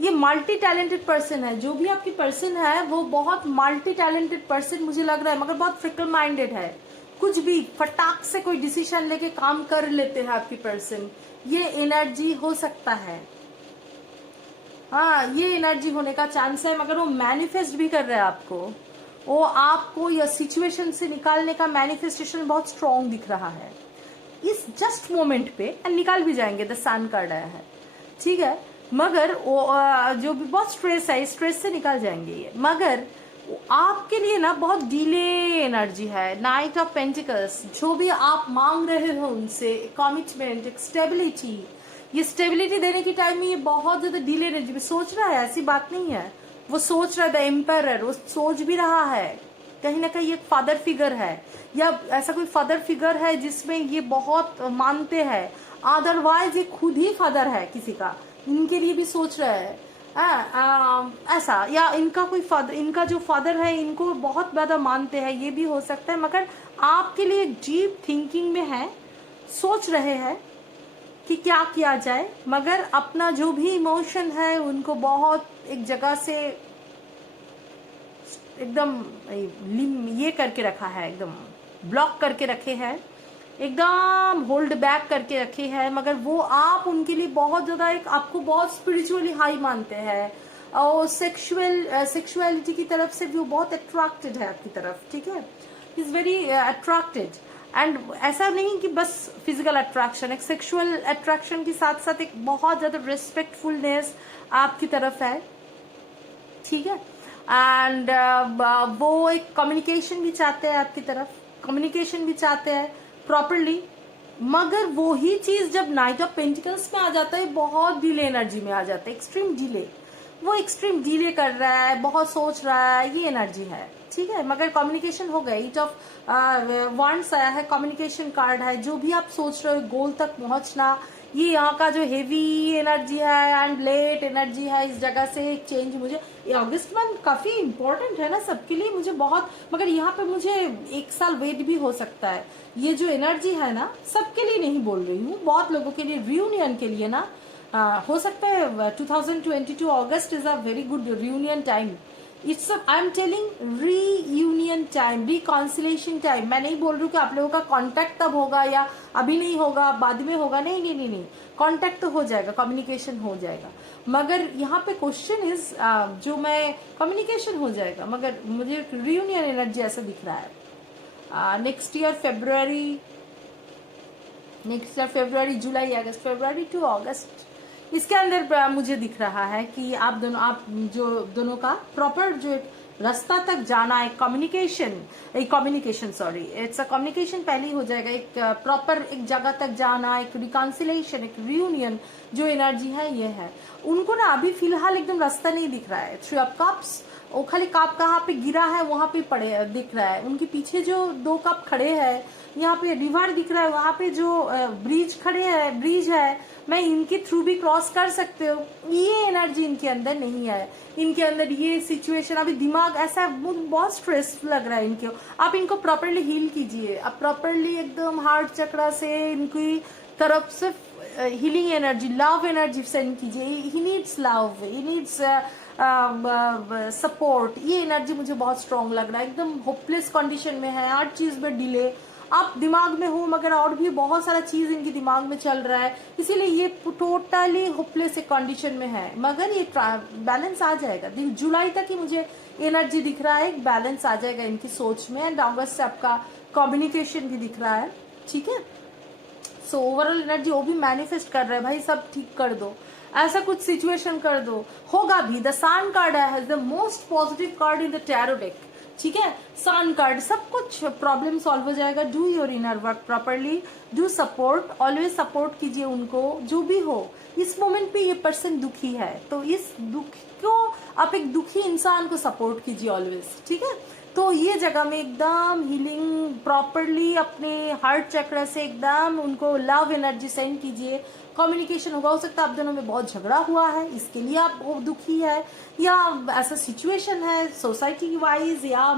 ये मल्टी टैलेंटेड पर्सन है, जो भी आपकी पर्सन है वो बहुत मल्टी टैलेंटेड पर्सन मुझे लग रहा है, मगर बहुत फिकल माइंडेड है। कुछ भी फटाक से कोई डिसीजन लेके काम कर लेते हैं आपकी पर्सन, ये एनर्जी हो सकता है। हाँ, ये एनर्जी होने का चांस है, मगर वो मैनिफेस्ट भी कर रहा है आपको, वो आपको या सिचुएशन से निकालने का मैनिफेस्टेशन बहुत स्ट्रॉन्ग दिख रहा है इस जस्ट मोमेंट पे, एंड निकाल भी जाएंगे। द सन कार्ड आया है, ठीक है। मगर वो जो भी बहुत स्ट्रेस है, स्ट्रेस से निकाल जाएंगे ये, मगर आपके लिए ना बहुत डिले एनर्जी है। नाइट ऑफ पेंटिकल्स, जो भी आप मांग रहे हो उनसे, कमिटमेंट, एक स्टेबिलिटी, ये स्टेबिलिटी देने की टाइम में ये बहुत ज्यादा डिले एनर्जी में सोच रहा है, ऐसी बात नहीं है। वो सोच रहा है, द एम्पायर, वो सोच भी रहा है, कहीं ना कहीं एक फादर फिगर है, या ऐसा कोई फादर फिगर है जिसमें ये बहुत मानते हैं, अदरवाइज ये खुद ही फादर है किसी का, इनके लिए भी सोच रहा है। ऐसा, या इनका कोई फादर, इनका जो फादर है इनको बहुत ज़्यादा मानते हैं, ये भी हो सकता है। मगर आपके लिए डीप थिंकिंग में है, सोच रहे हैं कि क्या किया जाए, मगर अपना जो भी इमोशन है उनको बहुत एक जगह से एकदम ये करके रखा है, एकदम ब्लॉक करके रखे हैं, एकदम होल्ड बैक करके रखे हैं। मगर वो आप उनके लिए बहुत ज़्यादा एक, आपको बहुत स्पिरिचुअली हाई मानते हैं और सेक्सुअलिटी की तरफ से भी वो बहुत अट्रैक्टेड है आपकी तरफ, ठीक है, इज़ वेरी अट्रैक्टेड। एंड ऐसा नहीं कि बस फिजिकल अट्रैक्शन, एक सेक्सुअल अट्रैक्शन के साथ साथ एक बहुत ज़्यादा रिस्पेक्टफुलनेस आपकी तरफ है, ठीक है। एंड वो एक कम्युनिकेशन भी चाहते हैं आपकी तरफ, कम्युनिकेशन भी चाहते हैं प्रॉपरली। मगर वो ही चीज जब नाइट ऑफ पेंटिकल्स में आ जाता है, बहुत डिले एनर्जी में आ जाता है, एक्सट्रीम डिले, वो एक्सट्रीम डिले कर रहा है, बहुत सोच रहा है, ये एनर्जी है, ठीक है। मगर कम्युनिकेशन हो गया, ईट ऑफ वांड्स आया है, कम्युनिकेशन कार्ड है, जो भी आप सोच रहे हो गोल तक पहुंचना, ये यहाँ का जो हेवी एनर्जी है एंड लेट एनर्जी है, इस जगह से एक चेंज मुझे, ये अगस्त मंथ काफी इंपॉर्टेंट है ना सबके लिए, मुझे बहुत, मगर यहाँ पे मुझे 1 साल वेट भी हो सकता है। ये जो एनर्जी है ना, सबके लिए नहीं बोल रही हूँ, बहुत लोगों के लिए, रियूनियन के लिए ना, हो सकता है 2022 August is a very good reunion time. It's I am telling reunion time, reconciliation time. मैं नहीं बोल रही हूँ कि आप लोगों का कांटेक्ट तब होगा या अभी नहीं होगा, बाद में होगा, नहीं नहीं नहीं नहीं, कांटेक्ट तो हो जाएगा, कम्युनिकेशन हो जाएगा। मगर यहाँ पे क्वेश्चन इज, जो मैं कम्युनिकेशन हो जाएगा, मगर मुझे रियूनियन एनर्जी ऐसा दिख रहा है। Next year February, July, August, February to August, इसके अंदर मुझे दिख रहा है कि आप दोनों का प्रॉपर जो रास्ता तक जाना है, communication sorry, it's a communication पहले ही हो जाएगा, एक प्रॉपर एक जगह तक जाना, एक रिकॉन्सिलेशन, एक रियूनियन जो एनर्जी है ये है। उनको ना अभी फिलहाल एकदम रास्ता नहीं दिख रहा है। 3 ऑफ कप्स, वो खाली कप कहाँ पे गिरा है वहां पे पड़े दिख रहा है, उनके पीछे जो 2 कप खड़े हैं, यहाँ पे रिवर दिख रहा है, वहां पे जो ब्रिज है, मैं इनके थ्रू भी क्रॉस कर सकते हो, ये एनर्जी इनके अंदर नहीं है। इनके अंदर ये सिचुएशन, अभी दिमाग ऐसा बहुत स्ट्रेस लग रहा है इनको, आप इनको प्रॉपरली हील कीजिए, आप प्रॉपरली एकदम हार्ट चक्रा से इनकी तरफ से healing energy, love energy send कीजिए। He needs love, he needs support, ये एनर्जी मुझे बहुत स्ट्रांग लग रहा है। एकदम होपलेस कंडीशन में है, हर चीज में डिले, आप दिमाग में हो मगर और भी बहुत सारा चीज इनके दिमाग में चल रहा है, इसीलिए ये टोटली होपलेस एक कंडीशन में है। मगर ये बैलेंस आ जाएगा, जुलाई तक ही मुझे एनर्जी दिख रहा है, एक बैलेंस आ जाएगा इनकी सोच में। एंड अगस्त से आपका कम्युनिकेशन भी दिख रहा है, ठीक है। सो ओवरऑल एनर्जी वो भी मैनिफेस्ट कर रहा है, भाई सब ठीक कर दो, ऐसा कुछ सिचुएशन कर दो, होगा भी। द सन कार्ड है the most positive card in the tarot deck, ठीक है। सन कार्ड, सब कुछ प्रॉब्लम सॉल्व हो जाएगा। Do your inner work properly, do support, always support कीजिए उनको, जो भी हो। इस मोमेंट पे ये पर्सन दुखी है, तो इस दुख को आप, एक दुखी इंसान को सपोर्ट कीजिए ऑलवेज, ठीक है। तो ये जगह में एकदम हीलिंग प्रॉपरली अपने हार्ट चक्र से एकदम उनको लव एनर्जी सेंड कीजिए। कम्युनिकेशन होगा, हो सकता है आप दोनों में बहुत झगड़ा हुआ है, इसके लिए आप वो दुखी है, या ऐसा सिचुएशन है सोसाइटी वाइज या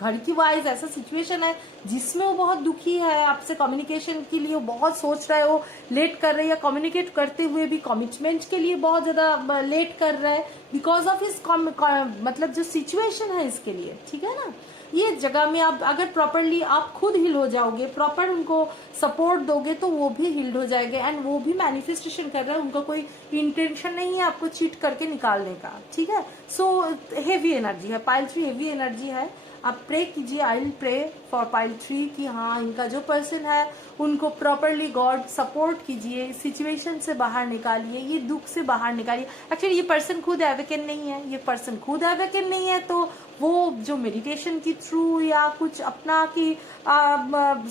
घर की वाइज ऐसा सिचुएशन है जिसमें वो बहुत दुखी है, आपसे कम्युनिकेशन के लिए वो बहुत सोच रहा है, वो लेट कर रहा है, या कम्युनिकेट करते हुए भी कमिटमेंट के लिए बहुत ज्यादा लेट कर रहा है बिकॉज ऑफ इस मतलब जो सिचुएशन है इसके लिए, ठीक है ना। ये जगह में आप अगर प्रॉपरली आप खुद हील हो जाओगे, प्रॉपर उनको सपोर्ट दोगे, तो वो भी हील्ड हो जाएंगे। एंड वो भी मैनिफेस्टेशन कर रहे हैं, उनका कोई इंटेंशन नहीं है आपको चीट करके निकालने का, ठीक है। सो हेवी एनर्जी है, पाइल 3 हेवी एनर्जी है। आप प्रे कीजिए, I will pray for pile 3 कि हाँ इनका जो पर्सन है उनको प्रॉपरली गॉड सपोर्ट कीजिए, सिचुएशन से बाहर निकालिए, ये दुख से बाहर निकालिए। एक्चुअली ये पर्सन खुद अवेकन नहीं है, ये पर्सन खुद अवेकन नहीं है, तो वो जो मेडिटेशन के थ्रू या कुछ अपना की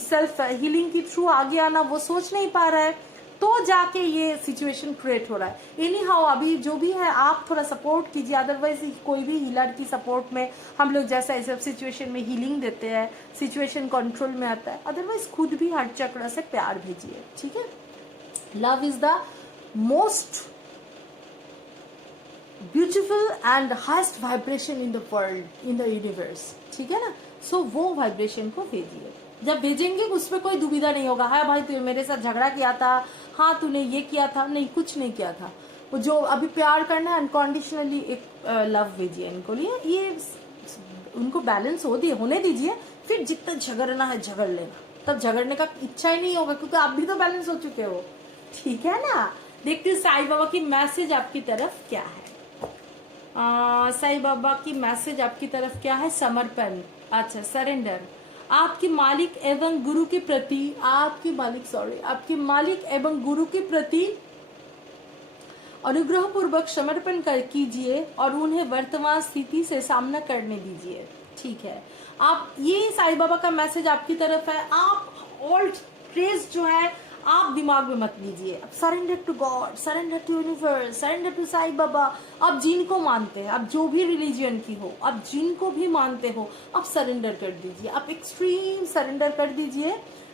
सेल्फ हीलिंग के थ्रू आगे आना वो सोच नहीं पा रहा है, तो जाके ये सिचुएशन क्रिएट हो रहा है। एनी हाउ अभी जो भी है आप थोड़ा सपोर्ट कीजिए, अदरवाइज कोई भी हीलर की सपोर्ट में हम लोग जैसा ऐसे सिचुएशन में हीलिंग देते हैं, सिचुएशन कंट्रोल में आता है। अदरवाइज खुद भी हार्ट चक्र से प्यार भेजिए, ठीक है। Love is the most beautiful and highest vibration in the world, in the universe, ठीक है ना। सो वो वाइब्रेशन को भेजिए। जब भेजेंगे उसमें कोई दुविधा नहीं होगा, हाँ भाई तू मेरे साथ झगड़ा किया था, हाँ तूने ये किया था, नहीं कुछ नहीं किया था। वो जो अभी प्यार करना है अनकंडीशनली एक लव भेजिए इनको लिए, ये उनको बैलेंस होने दीजिए, फिर जितना झगड़ना है झगड़ लेना, तब झगड़ने का इच्छा ही नहीं होगा क्योंकि आप भी तो बैलेंस हो चुके हो, ठीक है ना। देखते हैं साईं बाबा की मैसेज आपकी तरफ क्या है। साईं बाबा की मैसेज आपकी तरफ क्या है? समर्पण, अच्छा सरेंडर। आपके मालिक एवं गुरु के प्रति, आपके मालिक एवं गुरु के प्रति अनुग्रह पूर्वक समर्पण कीजिए और उन्हें वर्तमान स्थिति से सामना करने दीजिए, ठीक है। आप, ये साईं बाबा का मैसेज आपकी तरफ है। आप ओल्ड फ्रेज जो है आप दिमाग में मत लीजिए। अब surrender to God, surrender to universe, surrender to Sai Baba. आप जिनको मानते हैं, आप जो भी रिलीजियन की हो, आप जिनको भी मानते हो, आप सरेंडर कर दीजिए, आप एक्सट्रीम सरेंडर कर दीजिए।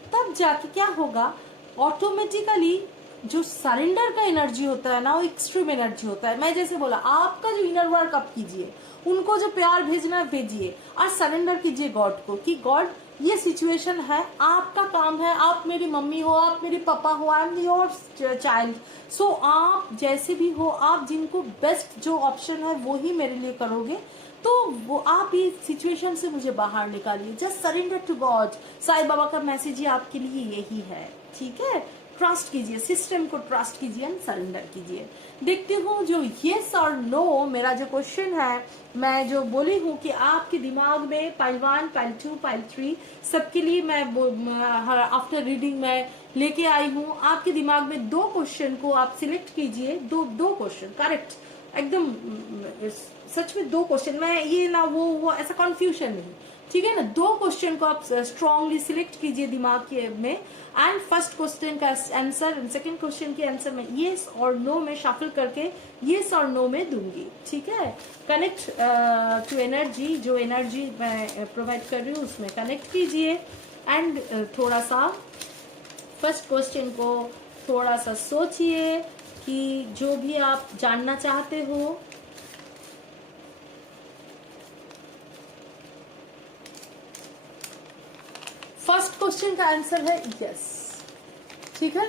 तब जाके क्या होगा, ऑटोमेटिकली जो सरेंडर का एनर्जी होता है ना, वो एक्सट्रीम एनर्जी होता है। मैं जैसे बोला, आपका जो इनर वर्क आप कीजिए, उनको जो प्यार भेजना है भेजिए और सरेंडर कीजिए गॉड को कि गॉड ये सिचुएशन है, आपका काम है, आप मेरी मम्मी हो, आप मेरे पापा हो, आई एम योर चाइल्ड। सो आप जैसे भी हो, आप जिनको बेस्ट जो ऑप्शन है वो ही मेरे लिए करोगे, तो वो आप ये सिचुएशन से मुझे बाहर निकालिए। Just surrender to God. Sai Baba का मैसेज ही आपके लिए यही है, ठीक है। ट्रस्ट कीजिए, सिस्टम को ट्रस्ट कीजिए एंड सरेंडर कीजिए। देखती हूँ जो यस और नो मेरा जो क्वेश्चन है, मैं जो बोली हूँ कि आपके दिमाग में पाइल 1, पाइल 2, पाइल 3 सबके लिए मैं आफ्टर रीडिंग में लेके आई हूँ। आपके दिमाग में 2 क्वेश्चन को आप सिलेक्ट कीजिए, दो क्वेश्चन करेक्ट, एकदम सच में 2 क्वेश्चन, मैं ये ना वो ऐसा कंफ्यूजन नहीं, ठीक है ना। 2 क्वेश्चन को आप स्ट्रांगली सिलेक्ट कीजिए दिमाग के में, एंड फर्स्ट क्वेश्चन का आंसर एंड सेकंड क्वेश्चन के आंसर में यस और नो में शफल करके यस और नो में दूंगी, ठीक है। कनेक्ट टू एनर्जी, जो एनर्जी मैं प्रोवाइड कर रही हूँ उसमें कनेक्ट कीजिए एंड थोड़ा सा फर्स्ट क्वेश्चन को थोड़ा सा सोचिए कि जो भी आप जानना चाहते हो, फर्स्ट क्वेश्चन का आंसर है यस, ठीक है।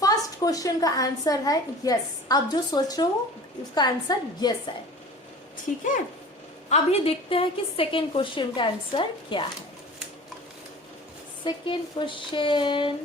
फर्स्ट क्वेश्चन का आंसर है यस, आप जो सोच रहे हो उसका आंसर यस है, ठीक है। अब ये देखते हैं कि सेकेंड क्वेश्चन का आंसर क्या है। सेकेंड क्वेश्चन,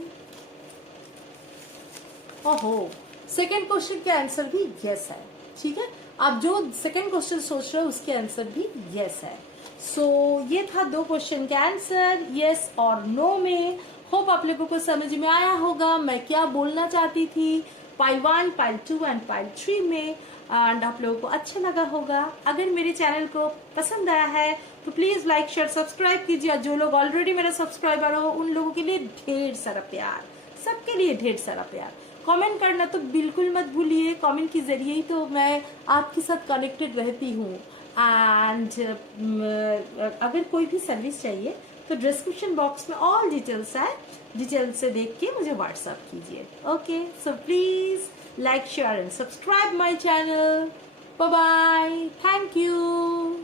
ओहो, सेकेंड क्वेश्चन के आंसर भी यस है, ठीक है। आप जो सेकेंड क्वेश्चन सोच रहे हो उसके आंसर भी यस है। सो ये था 2 क्वेश्चन का आंसर यस और नो में। होप आप लोगों को समझ में आया होगा मैं क्या बोलना चाहती थी पाइल 1, पाइल 2 एंड पाइल 3 में, एंड आप लोगों को अच्छा लगा होगा। अगर मेरे चैनल को पसंद आया है तो प्लीज लाइक शेयर सब्सक्राइब कीजिए। जो लोग ऑलरेडी मेरे सब्सक्राइबर हो उन लोगों के लिए ढेर सारा प्यार, सबके लिए ढेर सारा प्यार। कमेंट करना तो बिल्कुल मत भूलिए, कमेंट के जरिए ही तो मैं आपके साथ कनेक्टेड रहती हूँ। एंड अगर कोई भी सर्विस चाहिए तो डिस्क्रिप्शन बॉक्स में ऑल डिटेल्स है, डिटेल से देख के मुझे व्हाट्सएप कीजिए। Okay, so please like share and subscribe my channel. Bye bye, thank you.